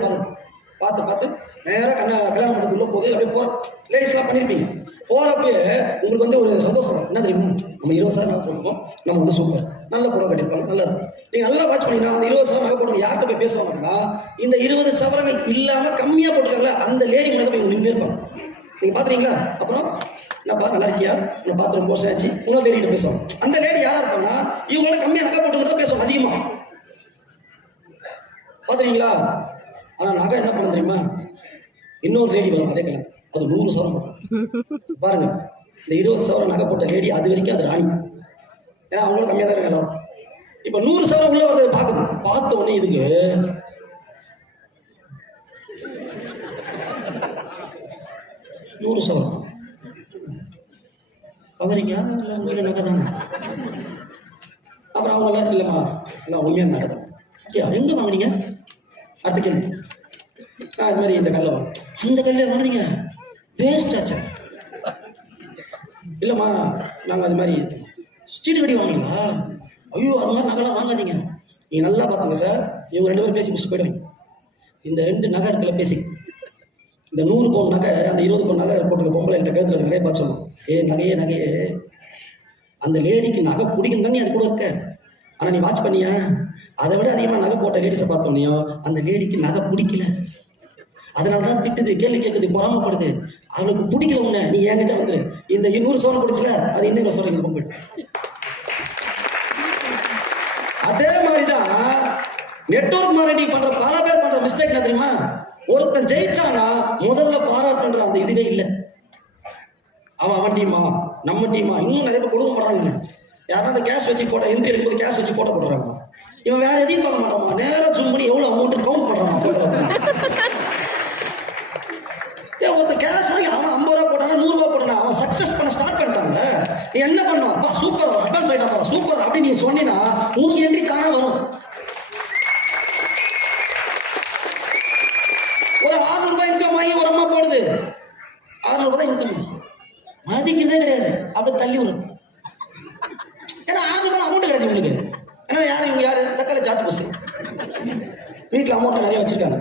பார்த்து நேராக கல்யாணம் பண்ணதுக்குள்ள போது அப்படியே போற லேடிஸ்லாம் பண்ணியிருப்பீங்க. போறப்பயே உங்களுக்கு வந்து ஒரு சந்தோஷம் என்ன தெரியுமா, நம்ம 20 சவரன் நகை போட்டுருக்கோம், நம்ம வந்து சூப்பர் நல்ல புடவை கட்டிருப்பாங்க, நல்லா இருக்கும். நீங்க நல்லா வாட்ச் பண்ணீங்கன்னா அந்த 20 சவரன் நகை போட்டு யார்கிட்ட போய் பேசுவாங்கன்னா இந்த 20 சவரன் இல்லாம கம்மியா போட்டுருக்காங்களா அந்த லேடி மேலே போய் நின்று இருப்பாங்க. நீங்க பாத்துறீங்களா? அப்புறம் என்னப்பா நல்லா இருக்கியா, உன்னை பார்த்து ரொம்ப வருஷம் ஆச்சு, இன்னொரு லேடி கிட்ட பேசுவாங்க. அந்த லேடி யாரா இருப்பாங்கன்னா இவங்கள கம்மியா நகை போட்டு மட்டும் பேசுவாங்க அதிகமா. பாத்துறீங்களா? ஆனா நகை என்ன பண்ண தெரியுமா, இன்னொரு லேடி வரும் அதே கல்யாணம், அது 100 சவரம் பாருங்க. இந்த 20 சவரம் நகை போட்ட லேடி அது வரைக்கும் அது ராணி, ஏன்னா அவங்களும் கம்மியாக தான் இருக்காங்க எல்லாரும். இப்ப 100 சவரம் உள்ள வரதை பார்க்குது, பார்த்த உடனே இதுக்கு 100 சவரம் கவரிங்க உண்மையில நகை தானே. அப்புறம் அவங்க எல்லாம் இல்லைம்மா எல்லாம் உண்மையான நகை தானே. அப்படியா, எங்க வாங்கினீங்க? அடுத்த கேள்வி. நான் இது மாதிரி இந்த கல்லை வாங்க, அந்த கல்லை வாங்கினீங்க வேஸ்ட் ஆச்சா? இல்லைம்மா நாங்கள் அது மாதிரி சீட்டு கட்டி வாங்கிங்களா? ஐயோ அது மாதிரி நகைலாம் வாங்காதீங்க. நீங்கள் நல்லா பார்த்துங்க சார், இவங்க 2 பேரும் பேசி முடிச்சு போயிடுவீங்க. இந்த 2 நகை இருக்குல்ல பேசி, இந்த 100 பவுன் நகை அந்த 20 பவுன் நகை போட்டுருக்க பொம்பளை என்கிட்ட கேட்குற நகையை பார்த்து சொல்லணும், நகையே நகையே அந்த லேடிக்கு நகை பிடிக்கும் தானே அது கூட இருக்க. ஆனால் நீ வாட்ச் பண்ணியா, அதை விட அதிகமாக நகை போட்ட லேடிஸை பார்த்தோன்னையோ அந்த லேடிக்கு நகை பிடிக்கல, அதனால தான் திட்டுது, கேள்வி கேட்குது, பொறாமப்படுது. அவளுக்கு பிடிக்கல உன்ன, நீ என்கிட்ட வந்துரு. இந்த 200 சவரம் பிடிச்சல அது இன்னும் சொல்றீங்க பொம்பளை. அதே மாதிரிதான் நெட்வொர்க் மார்க்கெட்டிங் பண்ற பல பேர் பண்ற மிஸ்டேக் என்ன தெரியுமா, ஒருத்தன் ஜெயிச்சானா முதல்ல பாராட்டுன்ற அந்த இதுவே இல்லை. அவன் டீமா நம்ம டீமா, இன்னும் நிறைய பேர் கொடுக்க போடுறாங்க. யாரும் அந்த கேஷ் வச்சு போட்டோ என்ட்ரி எடுக்கும்போது கேஷ் வச்சு போட்டோ போடுறாங்க. இவன் வேற எதையும் பார்க்க மாட்டாமா, நேரம் ஜூம் பண்ணி எவ்வளவு அமௌண்ட் கவுண்ட் பண்றான். ஒருத்தர் கேஷ் வாங்கி அவன் 50 ரூபா போட்டானா 100 ரூபா போட்டானா அவன் சக்சஸ் பண்ண ஸ்டார்ட் பண்ணிட்டாங்க. நீ என்ன பண்ணுவான், சூப்பர் அட்வான்ஸ் ஆயிட்டா சூப்பர் அப்படின்னு நீ சொன்னீங்கன்னா உனக்கு என்ட்ரி காண வரும். ஒரு 600 ரூபாய் இன்கம் ஆகி ஒரு அம்மா போடுது, 600 ரூபாய் இன்கம் மதிக்கிறதே கிடையாது, அப்படி தள்ளி வரும். ஏன்னா 600 ரூபாய் அமௌண்ட் கிடையாது உங்களுக்கு. ஏன்னா யாரு இவங்க யாரு தக்காளி ஜாத்து பஸ் வீட்டில் அமௌண்ட் நிறைய வச்சிருக்காங்க.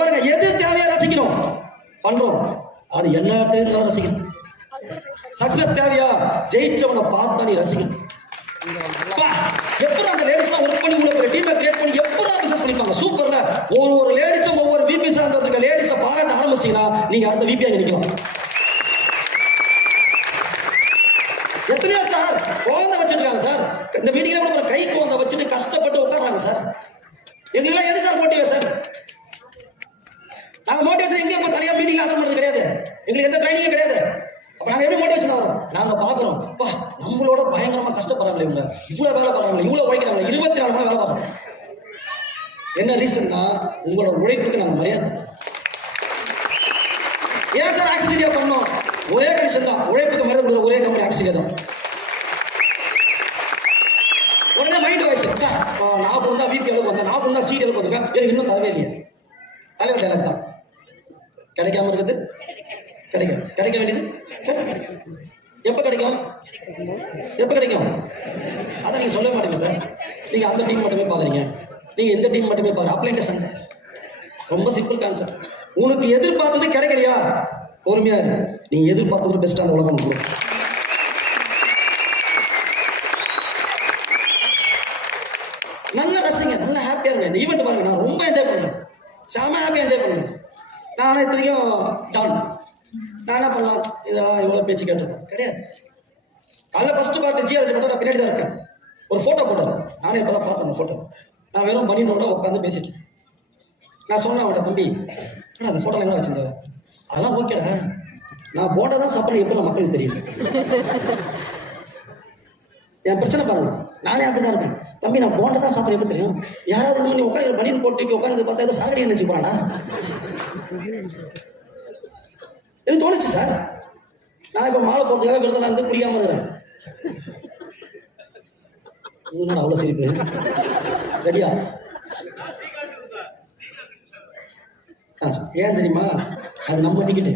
பாருங்க, எது தேவையா ரசிக்கணும் பண்றோம், அது எல்லாத்தையும் ரசிக்கணும். சக்சஸ் தேவையா, ஜெயிச்சவனை பார்த்தா நீ ரசிக்கணும். எப்படி அந்த லேடிஸ் ஒர்க் பண்ணி உங்களுக்கு டீமை கிரியேட் பண்ணி எப்படி பிசினஸ் பண்ணிப்பாங்க சூப்பர்ல. ஒவ்வொரு லேடிஸும் ஒவ்வொரு விபி சார்ந்த லேடிஸை பாராட்ட ஆரம்பிச்சீங்கன்னா நீங்க அடுத்த விபியா நினைக்கலாம். எத்தனையோ சார் குழந்தை வச்சுருக்காங்க சார், இந்த மீட்டிங்ல கூட ஒரு கை குழந்தை வச்சுட்டு கஷ்டப்பட்டு உட்காடுறாங்க சார். எங்களுக்கெல்லாம் எது சார் மோட்டிவே சார்? நாங்க மோட்டிவேஷன் எங்கேயும் தனியா மீட்டிங்ல அட்டன் பண்றது கிடையாது, எங்களுக்கு எந்த ட்ரைனிங்கே கிடையாது. அப்ப நாங்க எப்படி மோட்டிவேஷன் ஆகிறோம், நாங்க பாக்குறோம் நம்மளோட பயங்கரமா கஷ்டப்படுறாங்களே இவங்க, இவ்வளவு வேலை பாக்குறாங்களே, இவ்வளவு உழைக்கிறாங்க, 24 மணி வேலை பார்க்கறோம். என்ன ரீசன்னா உங்களோட உழைப்புக்கு நாங்க மரியாதை. ஏன் சார் ஆக்சிஜரியா பண்ணோம், ஒரே கண்டிஷன் தான், உழைப்புக்கு மரியாதை கொடுக்குற ஒரே கம்பெனி ஆக்சிஜரியா தான். உடனே மைண்ட் வாய்ஸ் நான் பொருந்தா விபி அளவுக்கு வந்தேன், நான் பொருந்தா சீட் அளவுக்கு வந்திருக்கேன், எனக்கு இன்னும் தரவே இல்லையா. தலைவர் டைலாக் தான், கிடைக்காம இருக்குது கிடைக்கும், கிடைக்க வேண்டியது எப்ப கிடைக்கும், எப்ப கிடைக்கும் அதை நீங்க சொல்ல மாட்டீங்க சார். நீங்க அந்த டீம் மட்டுமே பாக்குறீங்க, நீங்க எந்த டீம் மட்டுமே பாக்குறீங்க. அப்ளைண்ட் சண்டை ரொம்ப சிம்பிள் கான்செப்ட். உனக்கு எதிர்பார்த்தது கிடைக்கலையா, பொறுமையா இரு, நீங்க எதிர்பார்த்தது பெஸ்ட் அந்த உலகம் கொடுக்கும். நல்ல ரசிங்க, நல்ல ஹாப்பியா இருங்க. இந்த ஈவெண்ட் பாருங்க, நான் ரொம்ப என்ஜாய் பண்றேன், செம ஹாப்பியா என்ஜாய் பண்ணுறேன். நான் இத்தனைக்கும் டான், நான் என்ன பண்ணலாம், இதெல்லாம் இவ்வளோ பேச்சு கேட்டிருக்கேன் கிடையாது. காலைல ஃபர்ஸ்ட் பார்த்து ஜிஆர்ஜி மட்டும் நான் பின்னாடி தான் இருக்கேன். ஒரு ஃபோட்டோ போட்டார், நானே இப்போ தான் பார்த்தேன் அந்த ஃபோட்டோ. நான் வெறும் பனியனோட உட்காந்து பேசிட்டு நான் சொன்னேன் அவன்கிட்ட, தம்பி அந்த ஃபோட்டோலாம் என்ன வச்சிருந்தேன், அதெல்லாம் ஓகேடா, நான் போட்டா தான் சாப்பிட்றேன் எப்போ மக்களுக்கு தெரியும். என் பிரச்சனை பாருங்க, நானே அப்படி தான் இருக்கேன். தம்பி நான் போண்டா தான் சாப்பிட்றேன் எப்போ தெரியும், யாராவது இது பண்ணி உட்காந்து பனியன் போட்டு உட்காந்து பார்த்தா ஏதோ சாகடி நினைச்சு போறானா எனக்கு தோணுச்சு சார். நான் இப்போ மாலை போடுறதுக்காக விருதுல இருந்து குடிக்காம இருக்கிறேன். அவ்வளோ சிரிப்பு ரெடியா? ஏன் தெரியுமா, அது நம்ம டிக்கெட்டு,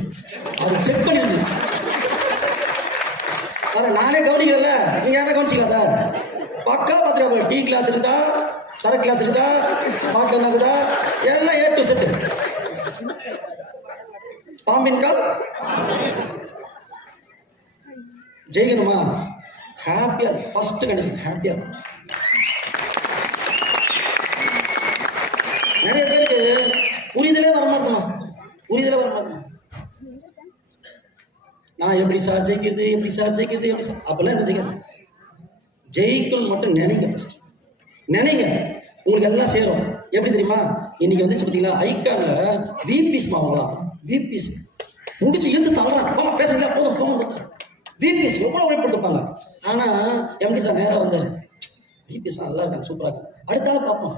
அது செட் பண்ணிடுது. நானே கவனிக்கல, நீங்க யாரும் கவனிச்சிக்கலாதா? பக்கா பார்த்துருக்கா, டீ கிளாஸ் இருக்குதா, சரக்கு கிளாஸ் இருக்குதா, பாட்டில் இருக்குதா, எல்லாம் ஏ டு செட்டு. பாம்பின் கால் ஜெயிக்கணுமா, ஹாப்பியா இருக்கு. ஃபர்ஸ்ட் கண்டிஷன் ஹாப்பியா இருக்கு. நிறைய பேருக்கு புரிதலே வரமாட்டேமா, புரிதலே வரமாட்டேமா. நான் எப்படி சார் ஜெயிக்கிறது, எப்படி சார் ஜெயிக்கிறது, எப்படி சார் அப்பெல்லாம் எதை ஜெயிக்கிறது. ஜெயிக்கணும் மட்டும் நினைங்க. ஃபர்ஸ்ட் நினைங்க, உங்களுக்கு எல்லாம் சேரும். எப்படி தெரியுமா, இன்னைக்கு வந்துச்சு பார்த்தீங்களா ஐகான்ல விபிஸ் வாங்கலாம். விபிஸ் முடிச்சு இழுத்து தள்ளுறான். போமா பேசுறீங்களா, போதும் போதும். விபிஸ் எவ்வளவு உழைப்படுத்திருப்பாங்க. ஆனா எம்டி சார் நேரம் வந்தாரு. விபிஸ் நல்லா இருக்காங்க, சூப்பரா இருக்காங்க. அடுத்தால பார்ப்போம்,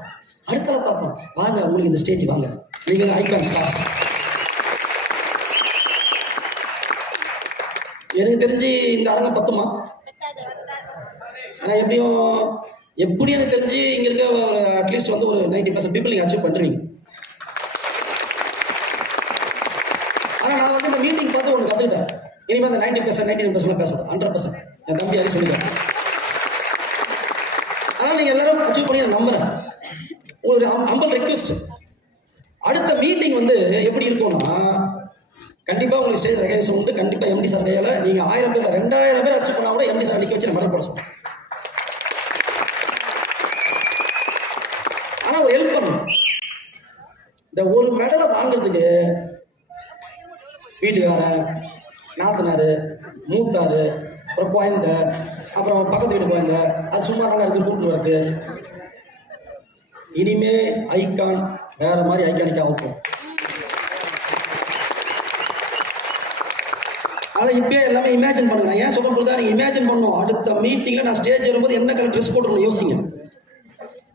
அடுத்தால பார்ப்போம். வாங்க உங்களுக்கு இந்த ஸ்டேஜ் வாங்க, நீங்க ஐகான் ஸ்டார்ஸ். எனக்கு தெரிஞ்சு இந்த அரங்கம் பத்துமா? ஆனா எப்படி எனக்கு தெரிஞ்சு இங்க இருக்க அட்லீஸ்ட் வந்து ஒரு 90% பீப்புள் நீங்க அச்சீவ் பண்றீங்க. ஆனா நான் வந்து இந்த மீட்டிங் பார்த்து ஒன்று கத்துக்கிட்டேன். இனிமே அந்த 90% 99% பேசணும், 100%. என் தம்பி யாரும் சொல்லிட்டேன். ஆனால் நீங்க எல்லாரும் அச்சீவ் பண்ணி நான் நம்புறேன். ஒரு ஹம்பிள் ரெக்வெஸ்ட், அடுத்த மீட்டிங் வந்து எப்படி இருக்கும்னா கண்டிப்பா உங்களுக்கு ஸ்டேஜ் ரெகக்னிஷன் உண்டு. கண்டிப்பா எம்டி சார் கையால நீங்க 1000 பேர் 2000 பேர் அச்சீவ் பண்ணா கூட எம்டி சார் நிக்க வச்சு மெடல் போட சொல்லுவோம். ஆனா ஒரு ஹெல்ப் பண்ணணும். இந்த ஒரு மெடலை வாங்குறதுக்கு வீட்டுக்காரன், நாத்தனாரு, மூத்தாரு, அப்புறம் குழந்த, அப்புறம் பக்கத்து வீட்டு குழந்த, அது சும்மா தாங்க இருக்கு கூட்டு வரது. இனிமே ஐகான் வேற மாதிரி ஐகானிக்கா ஆகும். ஆனா இப்பயே எல்லாமே இமேஜின் பண்ணுங்க. நான் ஏன் சொல்ல போதா நீங்க இமேஜின் பண்ணணும். அடுத்த மீட்டிங்ல நான் ஸ்டேஜ் ஏறும்போது என்ன கலர் ட்ரெஸ் போட்டு யோசிங்க.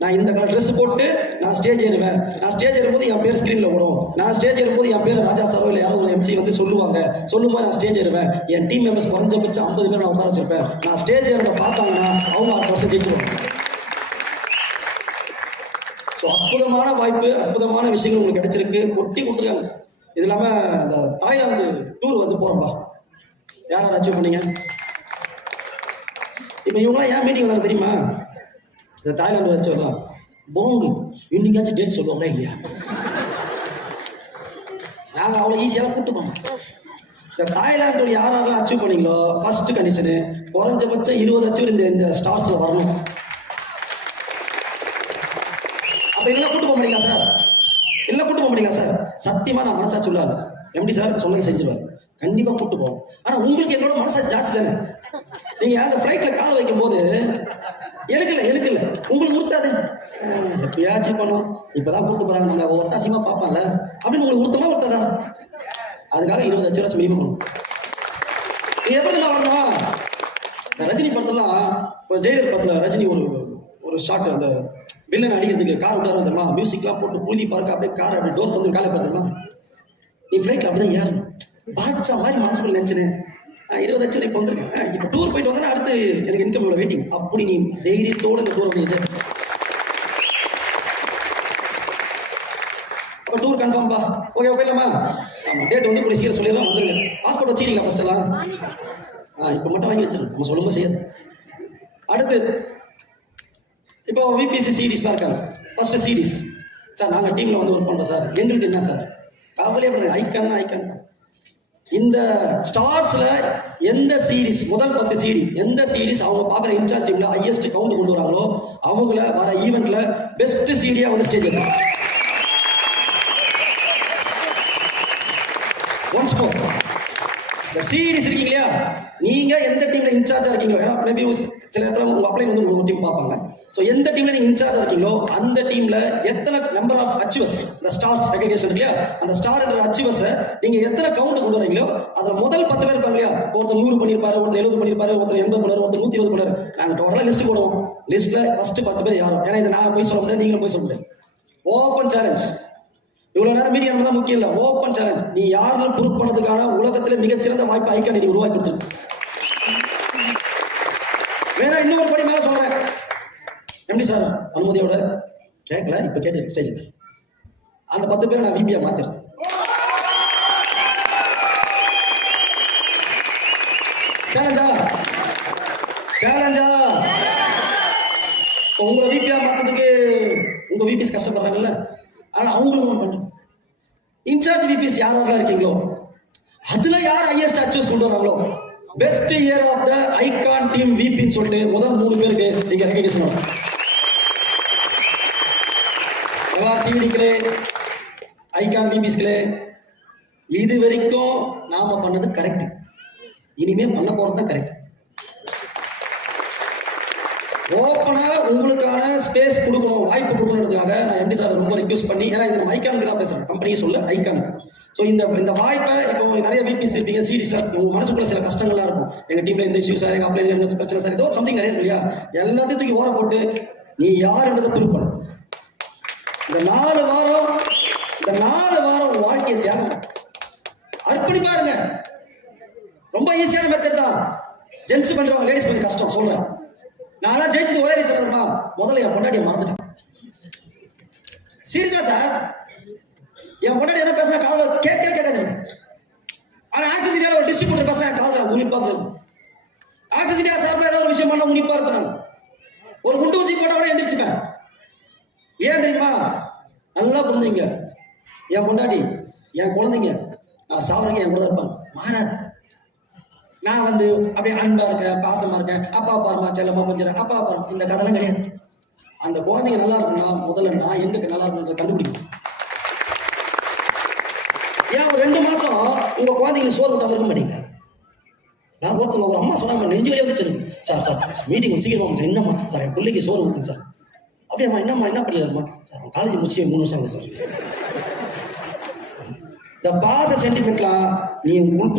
நான் இந்த கலர் ட்ரெஸ் போட்டு நான் ஸ்டேஜ் ஏறுவேன். நான் ஸ்டேஜ் ஏறும்போது என் பேர் ஸ்கிரீன்ல ஓடும். நான் ஸ்டேஜ் ஏறும்போது என் பேர் ராஜா சாரோ இல்லை யாரோ ஒரு எம்சி வந்து சொல்லுவாங்க. சொல்லும்போது நான் ஸ்டேஜ் ஏறுவேன். என் டீம் மெம்பர்ஸ் குறைஞ்சபட்சம் 50 பேர் நான் உட்கார வச்சிருப்பேன். நான் ஸ்டேஜ் ஏறத பார்த்தாங்கன்னா அவங்க 6 ஜெயிச்சிருவாங்க. ஸோ அற்புதமான வாய்ப்பு, அற்புதமான விஷயங்கள் உங்களுக்கு கிடைச்சிருக்கு, கொட்டி கொடுத்துருக்காங்க. இது இல்லாம இந்த தாய்லாந்து டூர் வந்து போறோம்பா. யார் அச்சீவ் பண்ணீங்க? இப்ப இவங்களாம் ஏன் மீட்டிங் வந்தாங்க தெரியுமா? இந்த தாய்லாந்து வச்சு வரலாம் போங்கு இன்னைக்காச்சும் டேட் சொல்லுவாங்களா இல்லையா? நாங்கள் அவ்வளோ ஈஸியாக கூப்பிட்டு போனோம். இந்த தாய்லாந்து யாரெல்லாம் அச்சீவ் பண்ணீங்களோ ஃபர்ஸ்ட் கண்டிஷனு குறைஞ்சபட்சம் 20 அச்சீவ் இந்த ஸ்டார்ஸ்ல வரணும். அப்ப இல்லைன்னா கூட்டு போக முடியுங்களா சார்? இல்லை கூட்டு போக முடியுங்களா சார்? சத்தியமா நான் மனசாட்சி உள்ளாது. எம்டி சார் சொன்னதை செஞ்சிருவார், கண்டிப்பா கூட்டு போவோம். ஆனா உங்களுக்கு என்னோட மனசாட்சி ஜாஸ்தி தானே. நீங்க அந்த ஃபிளைட்ல கால் வைக்கும் போது எனக்கு இல்லை உங்களுக்கு உறுத்தாது. எப்பயாச்சும் பண்ணும், இப்பதான் கூட்டு போறாங்க, நாங்க ஒத்தாசியமா பார்ப்பான்ல அப்படின்னு உங்களுக்கு உறுத்தமா உறுத்தாதா? அதுக்காக 20 லட்சம் ரூபாய் மினிமம் பண்ணணும். இது எப்படி நான் வரணும்? ரஜினி படத்தெல்லாம் ஜெயிலர் படத்துல ரஜினி ஒரு ஷாட் அந்த வில்லன் அடிக்கிறதுக்கு கார் விட்டாரு தெரியுமா? மியூசிக்லாம் போட்டு பூதி பார்க்க அப்படியே கார் அப்படி டோர் வந்து காலை பார்த்துமா. நீ ஃபிளைட்ல அப்படிதான் ஏறணும். பாட்சா மாதிரி மனசுக்குள்ள நினைச்சுன்னு 20 லட்சம் இப்போ வந்திருக்கேன். இப்போ டூர் போயிட்டு வந்தா அடுத்து எனக்கு இன்கம் இவ்வளோ வெயிட்டிங். அப்படி நீ தைரியத்தோட இந்த டூர் வந்து அப்போ டூர் கன்ஃபார்ம்பா? ஓகே போயிடலாமா? ஆமாம், டேட் வந்து கூட சீக்கிரம் சொல்லிடலாம், வந்துருங்க. பாஸ்போர்ட் வச்சுக்கிறீங்களா ஃபர்ஸ்ட் எல்லாம்? இப்போ மட்டும் வாங்கி வச்சிருங்க, நம்ம சொல்லும்போது செய்யாது. அடுத்து இப்போ விபிசி சிடிஸ்லாம் இருக்காங்க. ஃபர்ஸ்ட் சிடிஸ் சார் நாங்கள் டீமில் வந்து ஒர்க் பண்ணுறோம் சார், எங்களுக்கு என்ன சார் கவலையே படுறது. ஐக்கான் இந்த ஸ்டார்ஸ்ல எந்த சீரிஸ் முதல் 10 சிடி எந்த சீரிஸ் அவங்க பார்க்குற இன்சார்ஜ் டீம்ல ஹையஸ்ட் கவுண்ட் கொண்டு வராங்களோ அவங்கள வர ஈவெண்ட்ல பெஸ்ட் சீடியா வந்து ஸ்டேஜ் எடுக்கும். ஒன்ஸ் மோர் இந்த சீரிஸ் இருக்கீங்க இல்லையா, நீங்க எந்த டீம்ல இன்சார்ஜா இருக்கீங்களோ, ஏன்னா மேபி சில இடத்துல உங்க அப்ளை வந்து ஒரு டீம் பார்ப்பாங்க. ஸோ எந்த டீம்ல நீங்க இன்சார்ஜா இருக்கீங்களோ அந்த டீம்ல எத்தனை நம்பர் ஆஃப் அச்சீவர்ஸ், இந்த ஸ்டார்ஸ் ரெகக்னிஷன் இல்லையா, அந்த ஸ்டார் என்ற அச்சீவர்ஸை நீங்க எத்தனை கவுண்ட் கொண்டு வரீங்களோ அதுல முதல் 10 பேர் இருப்பாங்க இல்லையா, ஒருத்தர் 100 பண்ணிருப்பாரு, ஒருத்தர் 70 பண்ணிருப்பாரு, ஒருத்தர் 80 பண்ணாரு, ஒருத்தர் 120 பண்ணாரு. நாங்க டோட்டலா லிஸ்ட் போடுவோம். லிஸ்ட்ல ஃபர்ஸ்ட் 10 பேர் யாரும், ஏன்னா இதை நான் போய் சொல்ல முடியாது, நீங்களும் போய் சொல்ல முடியாது. Open challenge. இவ்வளவு நேரம் மீடியா தான் முக்கியம் இல்ல, ஓப்பன் சேலஞ்ச். நீ யாருன்னு ப்ரூவ் பண்ணதுக்கான உலகத்திலே மிகச்சிறந்த வாய்ப்பு ஐக்கான் நீ உருவாக்கி கொடுத்துருக்கு. வேணா இன்னொரு படி மேல சொல்றேன். எப்படி சார் அனுமதியோட கேட்கல, இப்ப கேட்டு ஸ்டேஜ் அந்த 10 பேரை நான் விபியா மாத்திரேன். சேலஞ்சா சேலஞ்சா உங்களை விபியா மாத்ததுக்கு உங்க விபிஸ் கஷ்டப்படுறாங்கல்ல, ஆனா அவங்களுக்கு ஒன்று பண்ணும். இன்சார்ஜ் விபிஸ் யாரெல்லாம் இருக்கீங்களோ அதுல யார் ஹையஸ்ட் அச்சீவ்ஸ் கொண்டு வராங்களோ best year of the icon team விபின்னு சொல்லிட்டு முதல் 3 பேருக்கு நீங்க ரெகக்னிஷன். சிவிடிக்களே, ஐகான் விபிஸ்களே, இது வரைக்கும் நாம பண்ணது கரெக்ட். இனிமே பண்ண போறது தான் கரெக்ட். ஓப்பனா உங்களுக்கான ஸ்பேஸ் கொடுக்கணும், வாய்ப்பு கொடுக்கணுன்றதுக்காக நான் எப்படி சார் ரொம்ப ரிக்வெஸ்ட் பண்ணி, ஏன்னா இது ஐகானுக்கு தான் பேசுறேன், கம்பெனியை சொல்ல ஐகானுக்கு. ஸோ இந்த வாய்ப்பை இப்போ நிறைய விபிஸ் இருப்பீங்க, சிடிஸ், உங்க மனசுக்குள்ள சில கஷ்டங்கள்லாம் இருக்கும். எங்க டீம்ல இந்த இஷ்யூ சார், எங்க அப்ளை பிரச்சனை சார், ஏதோ சம்திங் நிறைய இல்லையா, எல்லாத்தையும் தூக்கி ஓரம் போட்டு நீ யாருன்றதை ப்ரூவ் பண்ணு. இந்த 4 வாரம் உன் வாழ்க்கையை தியாகம் அர்ப்பணி பாருங்க. ரொம்ப ஈஸியான மெத்தட் தான். ஜென்ஸ் பண்றவங்க லேடிஸ் கொஞ்சம் கஷ்டம் சொல்றேன். நான் ஜெயிச்சது ஒரே ரீசன் தெரியுமா, முதல்ல என் பொண்டாட்டியை மறந்துட்டேன். சீரியஸா சார், என் பொண்டாட்டி என்ன பேசுனா காதல கேட்காது. ஆனா ஆக்சஸ் இந்தியாவில் ஒரு டிஸ்ட்ரிபியூட்டர் பேசுறேன், என் காதல உனிப்பாக்கு. ஆக்சஸ் இந்தியா சார்பா ஏதாவது ஒரு விஷயம் பண்ண உனிப்பா இருப்பேன். நான் ஒரு குண்டு ஊசி போட்டா கூட எந்திரிச்சுப்பேன். ஏன் தெரியுமா, நல்லா புரிஞ்சுங்க, என் பொண்டாட்டி, என் குழந்தைங்க, நான் சாவறங்க என் கூட இருப்பாங்க, மாறாது. நான் அப்படியே அன்பா இருக்கேன், பாசமா இருக்கேன், அப்பா பாருமா செல்லமா கொஞ்சம் அப்பா பாரு, இந்த கதைலாம் கிடையாது. அந்த குழந்தைங்க நல்லா இருக்குன்னா முதல்ல நான் எங்க நல்லா இருக்குன்றத கண்டுபிடிக்கும். ஏன் ஒரு 2 மாசம் உங்க குழந்தைங்களுக்கு சோறு விட்டா இருக்க மாட்டீங்க. நான் ஒருத்தவங்க ஒரு அம்மா சொன்னாங்க, நெஞ்சு வழியா வந்துச்சு சார் மீட்டிங் சீக்கிரமா சார், என்னம்மா சார் என் பிள்ளைக்கு சோறு விட்டுங்க சார். அப்படியேம்மா என்னம்மா என்ன படிக்கிறம்மா சார், காலேஜ் முடிச்சு 3 வருஷம் ஆகுது சார். இந்த பாச சென்டிமெண்ட்லாம் நீ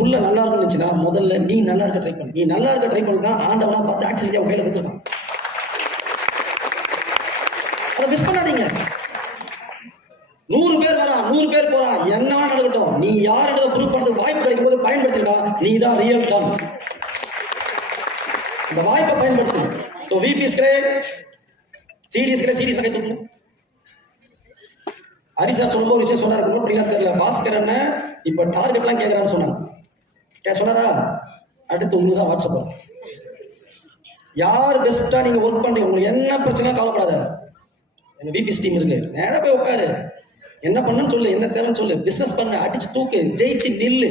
உள்ள நல்லா இருக்குன்னு நினைச்சுன்னா முதல்ல நீ நல்லா இருக்க ட்ரை பண்ணு. நீ நல்லா இருக்க ட்ரை பண்ணி தான் ஆண்டவனா பார்த்து ஆக்சஸ் இந்தியா கையில கொடுத்துருக்கான். அதை மிஸ் பண்ணாதீங்க. 100 பேர் வரா, 100 பேர் போறா, என்ன நடக்கட்டும், நீ யாருன்றதை ப்ரூவ் பண்றதுக்கு வாய்ப்பு கிடைக்கும் போது பயன்படுத்தினா நீ தான் ரியல் தான். இந்த வாய்ப்பை பயன்படுத்து. ஸோ விபிஸ்களே, சிடிஸ் தூக்குங்க. ஹரி சார் சொல்லும்போது ஒரு விஷயம் சொன்னார், நோட் பண்ணலாம் தெரியல. பாஸ்கர் என்ன இப்ப டார்கெட்லாம் கேட்கறான்னு சொன்னாங்க. சொன்னாரா? அடுத்து உங்களுக்கு தான் வாட்ஸ்அப். யார் பெஸ்டா நீங்க ஒர்க் பண்றீங்க, உங்களுக்கு என்ன பிரச்சனை கவலைப்படாத. எங்க விபிஎஸ் டீம் இருக்கு, நேரா போய் உட்காரு, என்ன பண்ணணும்னு சொல்லு, என்ன தேவைன்னு சொல்லு, பிசினஸ் பண்ணு, அடிச்சு தூக்கு, ஜெயிச்சு நில்லு.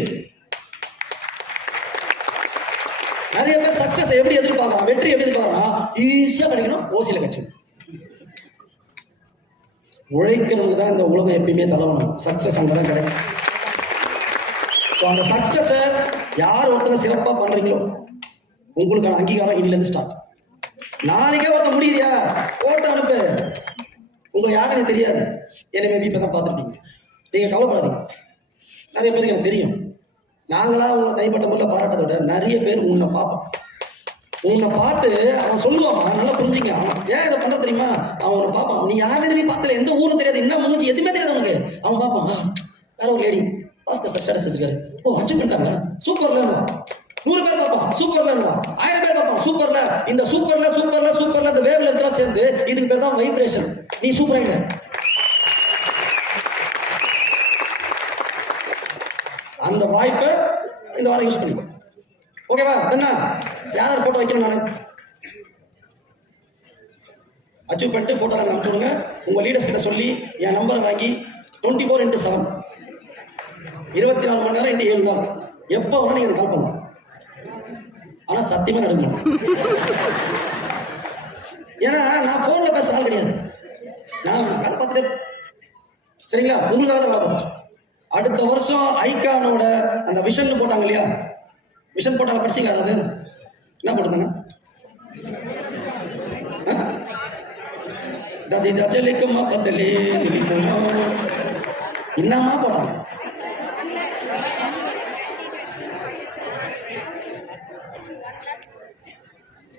நிறைய பேர் சக்சஸ் எப்படி எதிர்பார்க்கலாம், வெற்றி எப்படி எதிர்பார்க்கலாம், ஈஸியா கிடைக்கணும், ஓசியில கட்சி. உழைக்கிறவங்க தான் இந்த உலகம் எப்பயுமே தலைவணும். சக்சஸ் அங்கதான் கிடைக்கும். அந்த சக்சஸ யார் ஒருத்தர் சிறப்பா பண்றீங்களோ உங்களுக்கான அங்கீகாரம் இன்னில இருந்து ஸ்டார்ட். நாளைக்கே ஒருத்தர் முடியறியா போட்டோ அனுப்பு, உங்க யாருன்னு தெரியாது, என்ன மேபி இப்பதான் பார்த்துருப்பீங்க. நீங்க கவலைப்படாதீங்க. நிறைய பேருக்கு எனக்கு தெரியும். நாங்களா உங்களை தனிப்பட்ட முறையில் பாராட்டதை விட நிறைய பேர் உன்னை பார்ப்போம். உன்னை பார்த்து அவன் சொல்லுவான், நல்லா புரிஞ்சுங்க, அவன் ஏன் இதை பண்ற தெரியுமா, அவனை பார்ப்பான். நீ யாருன்னு பார்த்தல, எந்த ஊரும் தெரியாது, என்ன மூஞ்சி எதுவுமே தெரியாது அவனுக்கு. அவன் பார்ப்பான், வேற ஒரு லேடி பாஸ்கர் சார் ஸ்டேட்டஸ் வச்சிருக்காரு, ஓ அச்சீவ் பண்ணிட்டாங்க, சூப்பர்ல. 100 பேர் பார்ப்பான், சூப்பர்ல. 1000 பேர் பார்ப்பான், சூப்பர்ல. இந்த சூப்பர்ல இந்த வேவ்ல எல்லாம் சேர்ந்து இதுக்கு பேர் தான் வைப்ரேஷன். நீ சூப்பர் ஆயிட்ட. அந்த வாய்ப்பை இந்த வாரம் யூஸ் பண்ணிக்கோ. ஓகேவா? என்ன யாரும் போட்டோ வைக்கணும், நானு அச்சீவ் பண்ணிட்டு போட்டோ நாங்கள் அனுப்பிச்சு விடுங்க. உங்க லீடர்ஸ் கிட்ட சொல்லி என் நம்பரை வாங்கி 24x7 24 மணி நேரம் 7 நாள் எப்போ வேணா நீங்க கால் பண்ணலாம். ஆனா சத்தியமா நடக்க மாட்டேன். ஏன்னா நான் போன்ல பேசுற ஆள் கிடையாது. நான் வேலை பார்த்துட்டு, சரிங்களா, உங்களுக்காக தான் வேலை பார்த்துட்டு. அடுத்த வருஷம் ஐகானோட அந்த விஷன் போட்டாங்க இல்லையா, விஷன் போட்டாங்க, படிச்சீங்க? அதாவது என்ன போட்டாங்க? என்னமா போட்டாங்க?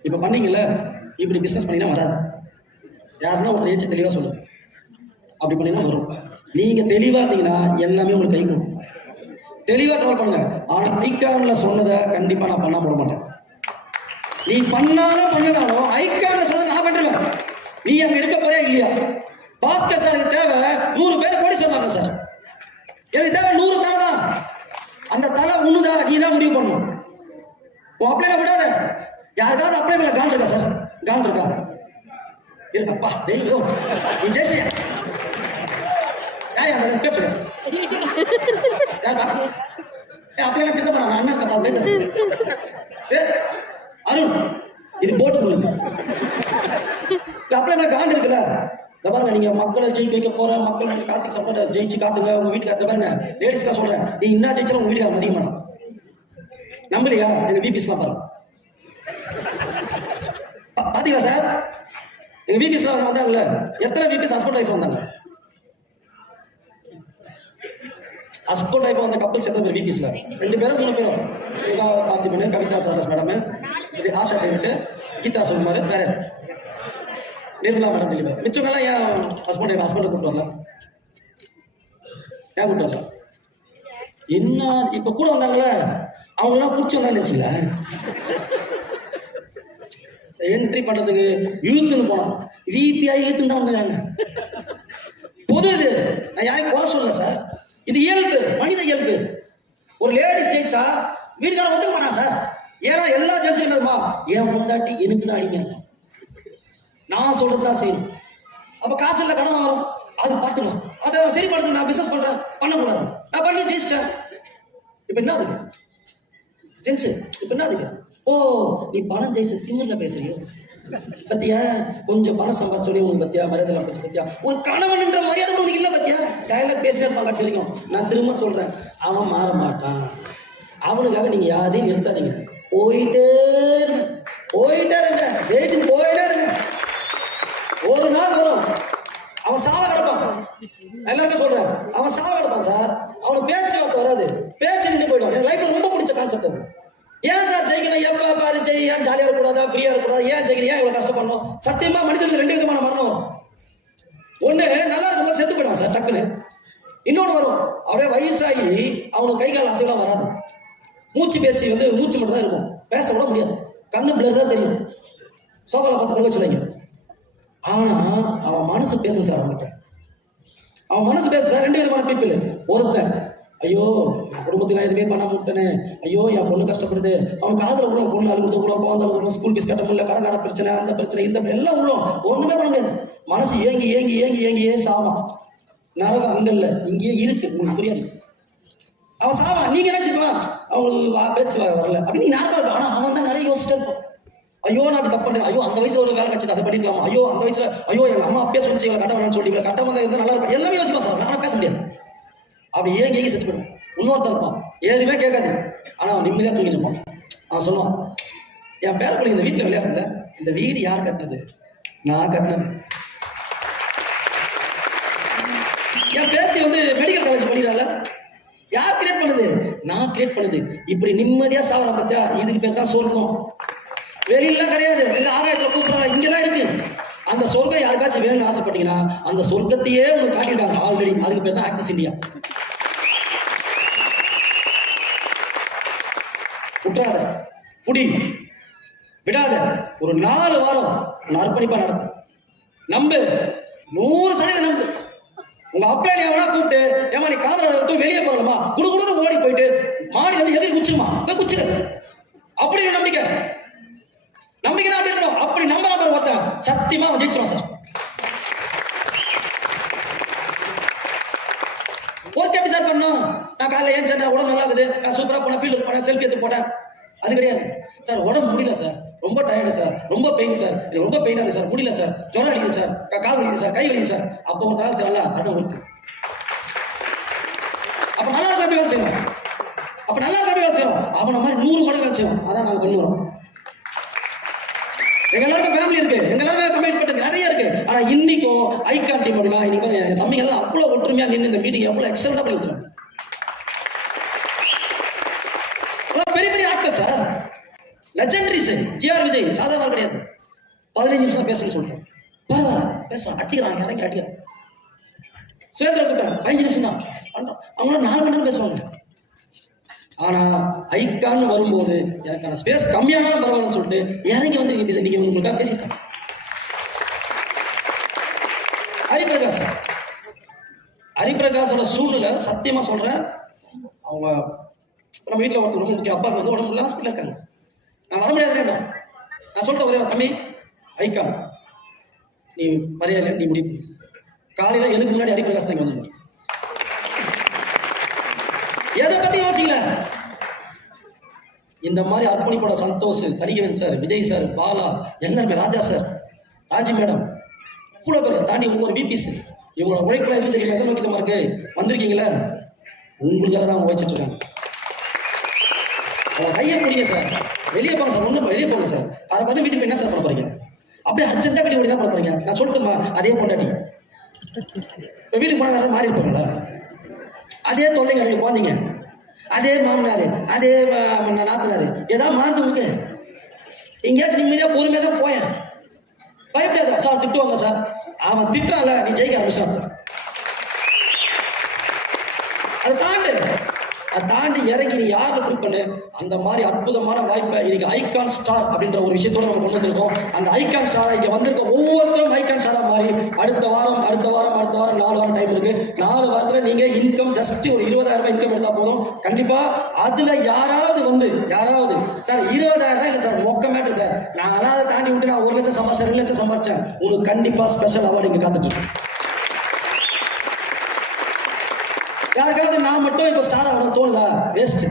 இப்ப பண்ணீங்கல்ல, இப்படி பிசினஸ் பண்ணினா வராது. யாருன்னா ஒருத்தர் ஏச்சு தெளிவா சொல்லுங்க, அப்படி பண்ணினா வரும். நீங்க தெளிவா இருந்தீங்கன்னா எல்லாமே உங்களுக்கு கை கொடுக்கும். தெளிவா ட்ராவல் பண்ணுங்க. ஆனா ஐகான்ல சொன்னதை கண்டிப்பா நான் பண்ண போட மாட்டேன். நீ பண்ணாலும் பண்ணினாலும் ஐகான்ல சொன்னதை நான் பண்ணுவேன். நீ அங்க இருக்க போறியா இல்லையா? பாஸ்கர் சாருக்கு தேவை 100 பேர் கோடி சொன்னாங்க சார், எனக்கு தேவை 100 தலை தான். அந்த தலை உண்ணுதான், நீ தான் முடிவு பண்ணணும். உன் அப்ளைல விடாத. யாருக்காவது அப்ளை மேல கான் இருக்கா சார்? கான் இருக்கா? இல்லப்பா தெய்வம், நீ ஜெயிச்சியா? யார் அந்த பேர் சொல்ல? யாருப்பா? அப்ளைலாம் திட்ட பண்ணா, அண்ணா இருக்கப்பா, அருண் இது போட்டு கொடுங்க. அப்பல காண்டு இருக்குல்ல, இந்த பாருங்க, நீங்க மக்களை ஜெயிக்க வைக்க போற, மக்கள் நீங்க கார்த்திக் சப்போர்ட்ட ஜெயிச்சு காட்டுங்க உங்க வீட்டுக்கு. பாருங்க லேடிஸ்லாம் சொல்றேன், நீ என்ன ஜெயிச்சாலும் உங்க வீட்டுக்கு மதிக்க மாட்டான். நம்பலையா? எங்க விபிஸ்லாம் பாருங்க. பாத்தீங்களா சார்? எங்க விபிஸ்லாம் வந்தாங்கல்ல, எத்தனை விபிஸ் ஹஸ்பண்ட் ஒய்ஃப் வந்தாங்க? ஹஸ்பண்ட் ஒய்ஃப் வந்த கப்பல்ஸ் எத்தனை பேர் விபிஸ்ல? 2 பேரும் 3 பேரும். Parthiban, Kavitha Charles madam, Asha David, Geetha Sukumar, வேற நிர்மலா மேடம் டெலிவரி. மிச்சவங்கெல்லாம் ஏன் ஹஸ்பண்டை கூப்பிட்டு வரல? ஏன் கூப்பிட்டு வரல? என்ன இப்ப கூட வந்தாங்களே அவங்கெல்லாம் பிடிச்சி வந்தாங்க நினைச்சுங்களா? என்ட்ரி பண்றதுக்கு யூத்துன்னு போனோம், விபிஐ யூத்துன்னு தான் வந்துருக்காங்க. பொது இது, நான் யாரையும் குறை சொல்லல சார், இது இயல்பு, மனித இயல்பு. ஒரு லேடிஸ் ஜெயிச்சா வீட்டுக்காரன் ஒத்துக்க மாட்டான் சார். ஏன்னா எல்லா ஜென்ஸும் என்னமா, என் பொண்டாட்டி எனக்கு தான் அடிமையா இருக்கும், நான் சொல்றதுதான் செய்யணும். அப்ப காசு இல்லை, கடன் வாங்குறோம், அது பார்த்துக்கலாம், அதை சரி பண்ணுறது. நான் பிசினஸ் பண்றேன், பண்ணக்கூடாது, நான் பண்ணி ஜெயிச்சிட்டேன். இப்ப என்ன அதுக்கு ஜென்ஸ்? இப்ப என்ன அதுக்கு? ஓ நீ பணம் ஜெயிச்சு திமிர்ல பேசுறியோ பத்தியா? கொஞ்சம் பணம் சம்பாதிச்சோடய உங்களுக்கு பத்தியா மரியாதை போச்சு பத்தியா? ஒரு கணவன் என்ற மரியாதை உங்களுக்கு இல்லை பத்தியா? டைலாக் பேசினே இருப்பாங்க கட்சி வரைக்கும். நான் திரும்ப சொல்றேன், அவன் மாற மாட்டான். அவனுக்காக நீங்க யாரையும் நிறுத்தாதீங்க, போயிட்டே இருங்க, போயிட்டே இருங்க, ஜெயிச்சு போயிட்டே இருங்க. ஒரு நாள் வரும் அவன் சாவ கிடப்பான். எல்லாருக்கும் சொல்றேன், அவன் சாவ கிடப்பான் சார். அவனுக்கு பேச்சு வார்த்தை வராது, பேச்சு நின்று போயிடும். எனக்கு லைஃப்ல ரொம்ப பிடிச்ச கான்செப்ட் அது. ஏன் சார் ஜெயிக்கணும்? எப்ப பாரு ஜெய், ஏன் ஜாலியா இருக்கக்கூடாதா, ஃப்ரீயா இருக்கக்கூடாது? ஏன் ஜெயிக்கணும்? ஏன் இவ்வளவு கஷ்டப்படணும்? சத்தியமா மனிதனுக்கு 2 விதமான மரணம் வரும். ஒண்ணு நல்லா இருக்கும்போது செத்து போயிடும் சார் டக்குன்னு. இன்னொன்று வரும், அப்படியே வயசாகி அவனுக்கு கை கால் அசைவெல்லாம் வராது, மூச்சு பேச்சு மூச்சு மட்டும் தான் இருக்கும், பேச கூட முடியாது, கண்ணு பிளர் தான் தெரியும், சோபால பார்த்து பழக சொல்லுங்க. ஆனா அவன் மனசு பேசும் சார். அவன்கிட்ட அவன் மனசு பேச சார். 2 விதமான பீப்புள். ஒருத்தன், ஐயோ நான் குடும்பத்துக்கு நான் எதுவுமே பண்ண மாட்டேன்னு, ஐயோ என் பொண்ணு கஷ்டப்படுது, அவனுக்கு காதல கூட பொண்ணு அழுகுறது கூட, குழந்தை ஸ்கூல் ஃபீஸ் கட்ட முடியல, கடைக்கார பிரச்சனை, அந்த பிரச்சனை, இந்த எல்லாம் விழும், ஒண்ணுமே பண்ண முடியாது. மனசு ஏங்கி ஏங்கி ஏங்கி ஏங்கியே சாவான். நரகம் அங்க இல்ல, இங்கேயே இருக்கு, உங்களுக்கு புரியாது. அவன் சாவான். நீங்க நினைச்சுப்பா அவங்களுக்கு பேச்சு வரல அப்படின்னு நீ நார்மலா இருப்பான். ஆனா அவன் தான் நிறைய யோசிச்சுட்டே இருப்பான். ஐயோ நான் அப்படி தப்பு பண்ணேன், ஐயோ அந்த வயசுல ஒரு வேலை கட்சி அதை படிக்கலாமா, ஐயோ அந்த வயசுல ஐயோ எங்க அம்மா அப்பயே சொல்லிச்சு இவங்களை கட்ட வேணாம்னு சொல்லி, கட்ட வந்தா இருந்தா நல்லா இருப்பான், எல்லாமே யோசிப்பான் சார். ஆனா பேச முடியாது, அப்படி ஏங்கி செத்து போயிடும். இன்னொருத்தர் இருப்பான், எதுவுமே கேட்காது, ஆனா அவன் நிம்மதியா தூங்கி நிற்பான். அவன் சொல்லுவான், என் பேரப்பிள்ளை இந்த வீட்டுல விளையாடுல, இந்த வீடு யார் கட்டினது? நான் கட்டினது. என் பேத்தி மெடிக்கல் காலேஜ் படிக்கிறாள், யார் கிரியேட் பண்ணுது? நான் கிரியேட் பண்ணுது. இப்படி நிம்மதியா சாவல பத்தியா? இதுக்கு பேர் தான் சொர்க்கம். வெளியிலாம் கிடையாது, இந்த ஆராயத்துல கூப்பிடுறாங்க, இங்கதான் இருக்கு. அந்த சொர்க்கம் யாருக்காச்சும் வேணும்னு ஆசைப்பட்டீங்கன்னா அந்த சொர்க்கத்தையே உங்களுக்கு காட்டிட்டாங்க ஆல்ரெடி. அதுக்கு பேர் தான் ஆக்சஸ் இந்தியா. விட்டுறாத, புடி, விடாத. ஒரு 4 வாரம் அர்ப்பணிப்பா நடத்த நம்பு, 100% நம்பு. உங்க அப்பா நீ எவனா கூப்பிட்டு, ஏமா நீ காதல வெளியே போறலமா, குடுகுடுன்னு ஓடி போயிட்டு மாடியில எதிரி குச்சிருமா, போய் குச்சிரு. அப்படி நம்பிக்கை, நம்பிக்கை அப்படி இருக்கணும். அப்படி நம்ப நம்பர் ஒருத்தன் சத்தியமா அவன் ஜெயிச்சிருவான் சார். ஒர்க் எப்படி சார் பண்ணும்? நான் காலையில் ஏன் சார் உடம்பு நல்லா இருக்குது, நான் சூப்பரா போனேன், ஃபீல்டு போனேன், செல்ஃபி எடுத்து போட்டேன். அது கிடையாது சார். உடம்பு முடியல சார், ரொம்ப டயர்டு சார், ரொம்ப பெயின் சார், எனக்கு ரொம்ப பெயினா இருக்கு சார், முடியல சார், ஜுரம் அடிக்குது சார், கால் வலிக்குது சார், கை வலிக்குது சார். அப்போ ஒரு நாள் சார் நல்லா அதான் ஒர்க். அப்ப நல்லா இருக்க வேலை செய்யணும், அப்ப நல்லா இருக்க வேலை செய்யணும். அவனை மாதிரி 100 மடங்கு வேலை செய்யணும். அதான் நாங்கள் கொண்டு வரோம். எங்க எல்லாருக்கும் ஃபேமிலி இருக்கு, எங்க எல்லாருமே கமிட்மெண்ட் நிறைய இருக்கு. ஆனா இன்னைக்கும் ஐகான் டீம் அப்படின்னா இன்னைக்கு எங்க தம்பிங்க எல்லாம் அவ்வளவு ஒற்றுமையா நின்று இந்த மீட்டிங் எவ்வளவு எக்ஸலண்டா பண்ணி கொடுத்துருவாங்க. பெரிய பெரிய ஆட்கள் சார், லெஜெண்டரிஸ். ஜிஆர் விஜய் சாதாரண கிடையாது. 15 நிமிஷம் பேசணும்னு சொல்றேன், பரவாயில்ல பேசலாம், அட்டிக்கிறான், இறங்கி அட்டிக்கிறான். சுரேந்திர கூப்பிட்டார், 15 நிமிஷம் தான் பண்றோம். அவங்களும் 4 மணி நேரம் பேசுவாங்க. ஆனா ஐகான் வரும்போது எனக்கு அந்த ஸ்பேஸ் கம்மியானாலும் பரவாயில்லன்னு சொல்லிட்டு இறங்கி நீங்க உங்களுக்காக பேசிட்டாங்க. ஹரிபிரகாஷோட சூழ்நிலை சத்தியமா சொல்றேன். அவங்க நம்ம வீட்டில் ஒருத்தர் ரொம்ப முக்கிய அப்பா உடம்பு ஹாஸ்பிட்டல் இருக்காங்க. நான் வர முடியாது. நான் சொல்லிட்டு ஒரே தம்பி ஐகான் நீ வரையல, நீ முடிவு. காலையில எனக்கு முன்னாடி ஹரிபிரகாஷ் தான் வந்துருவாங்க. எதை பத்தி யோசிக்கல, இந்த மாதிரி அர்ப்பணிப்போட சந்தோஷ், தனிகவன் சார், விஜய் சார், பாலா, எல்லாருமே, ராஜா சார், ராஜி மேடம், இவ்வளோ பேர் தாண்டி ஒவ்வொரு விபிஸ், இவங்களோட உழைப்புல எது தெரியுமா, எதை நோக்கி தான் இருக்கு வந்திருக்கீங்களே, உங்களுக்காக தான் அவங்க வச்சுட்டு இருக்காங்க. அவங்க கையை பிடிங்க சார், வெளியே போங்க சார், ஒன்றும் வெளியே போங்க சார். அதை பார்த்து வீட்டுக்கு என்ன சார் பண்ண போறீங்க? அப்படியே அர்ஜென்ட்டாக வீட்டுக்கு என்ன பண்ண போறீங்க? நான் சொல்லட்டுமா, அதே பொண்டாட்டி இப்போ வீட்டுக்கு போனால் வேற மாறி இருப்பாங்களா? அதே தொல்லைங்க ரெண்டு குழந்தைங்க, அதே மாமனார், அதே நாத்தனார், ஏதாவது மாறுது உங்களுக்கு? எங்கேயாச்சும் நிம்மதியாக பொறுமையாக தான் போயேன், பயப்படாத சார். திட்டுவாங்க சார், அவன் திட்டான்ல நீ ஜெயிக்க ஆரம்பிச்சான். அதை தாண்டி இறங்கி நீ யாரை ஃபில் பண்ணு. அந்த மாதிரி அற்புதமான வாய்ப்பை இன்னைக்கு ஐகான் ஸ்டார் அப்படின்ற ஒரு விஷயத்தோட நம்ம கொண்டு வந்திருக்கோம். அந்த ஐகான் ஸ்டாரா இங்க வந்திருக்க ஒவ்வொருத்தரும் ஐகான் ஸ்டாரா மாறி அடுத்த வாரம் 4 வாரம் டைம் இருக்கு. 4 வாரத்துல நீங்க இன்கம் ஜஸ்ட் ஒரு 20,000 ரூபாய் இன்கம் எடுத்தா போதும். கண்டிப்பா அதுல யாராவது சார் 20,000 ரூபாய் இல்லை சார், மொக்க மேட்டர் சார், நான் அதை தாண்டி விட்டு நான் 1 லட்சம் சம்பாதிச்சேன், 2 லட்சம் சம்பாதிச்சேன், உங்களுக்கு கண்டிப்பா ஸ்பெஷல் அவார்டு இங்க காத்துட்டு இருக்கு. யாருக்காவது நான் மட்டும் இப்போ ஸ்டார் ஆகணும் தோணுதா? வேஸ்ட்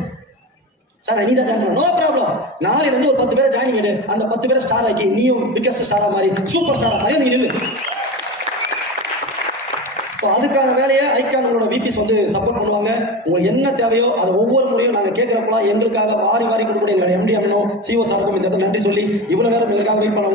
சார், நீ தான் ஜாயின் பண்ண, நோ ப்ராப்ளம். நாளையிலேருந்து ஒரு 10 பேரை ஜாயின் எடு, அந்த 10 பேரை ஸ்டார் ஆக்கி நீயும் பிக்கஸ்ட் ஸ்டாரா மாதிரி, சூப்பர் ஸ்டாரா மாதிரி வந்து நில்லு. ஸோ அதுக்கான வேலையை ஐகான்களோட விபிஸ் வந்து சப்போர்ட் பண்ணுவாங்க. உங்களுக்கு என்ன தேவையோ அதை ஒவ்வொரு முறையும் நாங்கள் கேட்குறப்பலாம் எங்களுக்காக வாரி கொடுக்கக்கூடிய எங்களோட எம்டி அண்ணனும் சிஓ சாருக்கும் இந்த இடத்துல நன்றி சொல்லி இவ்வளோ நேரம் எங்களுக்காக வெயிட் பண்ண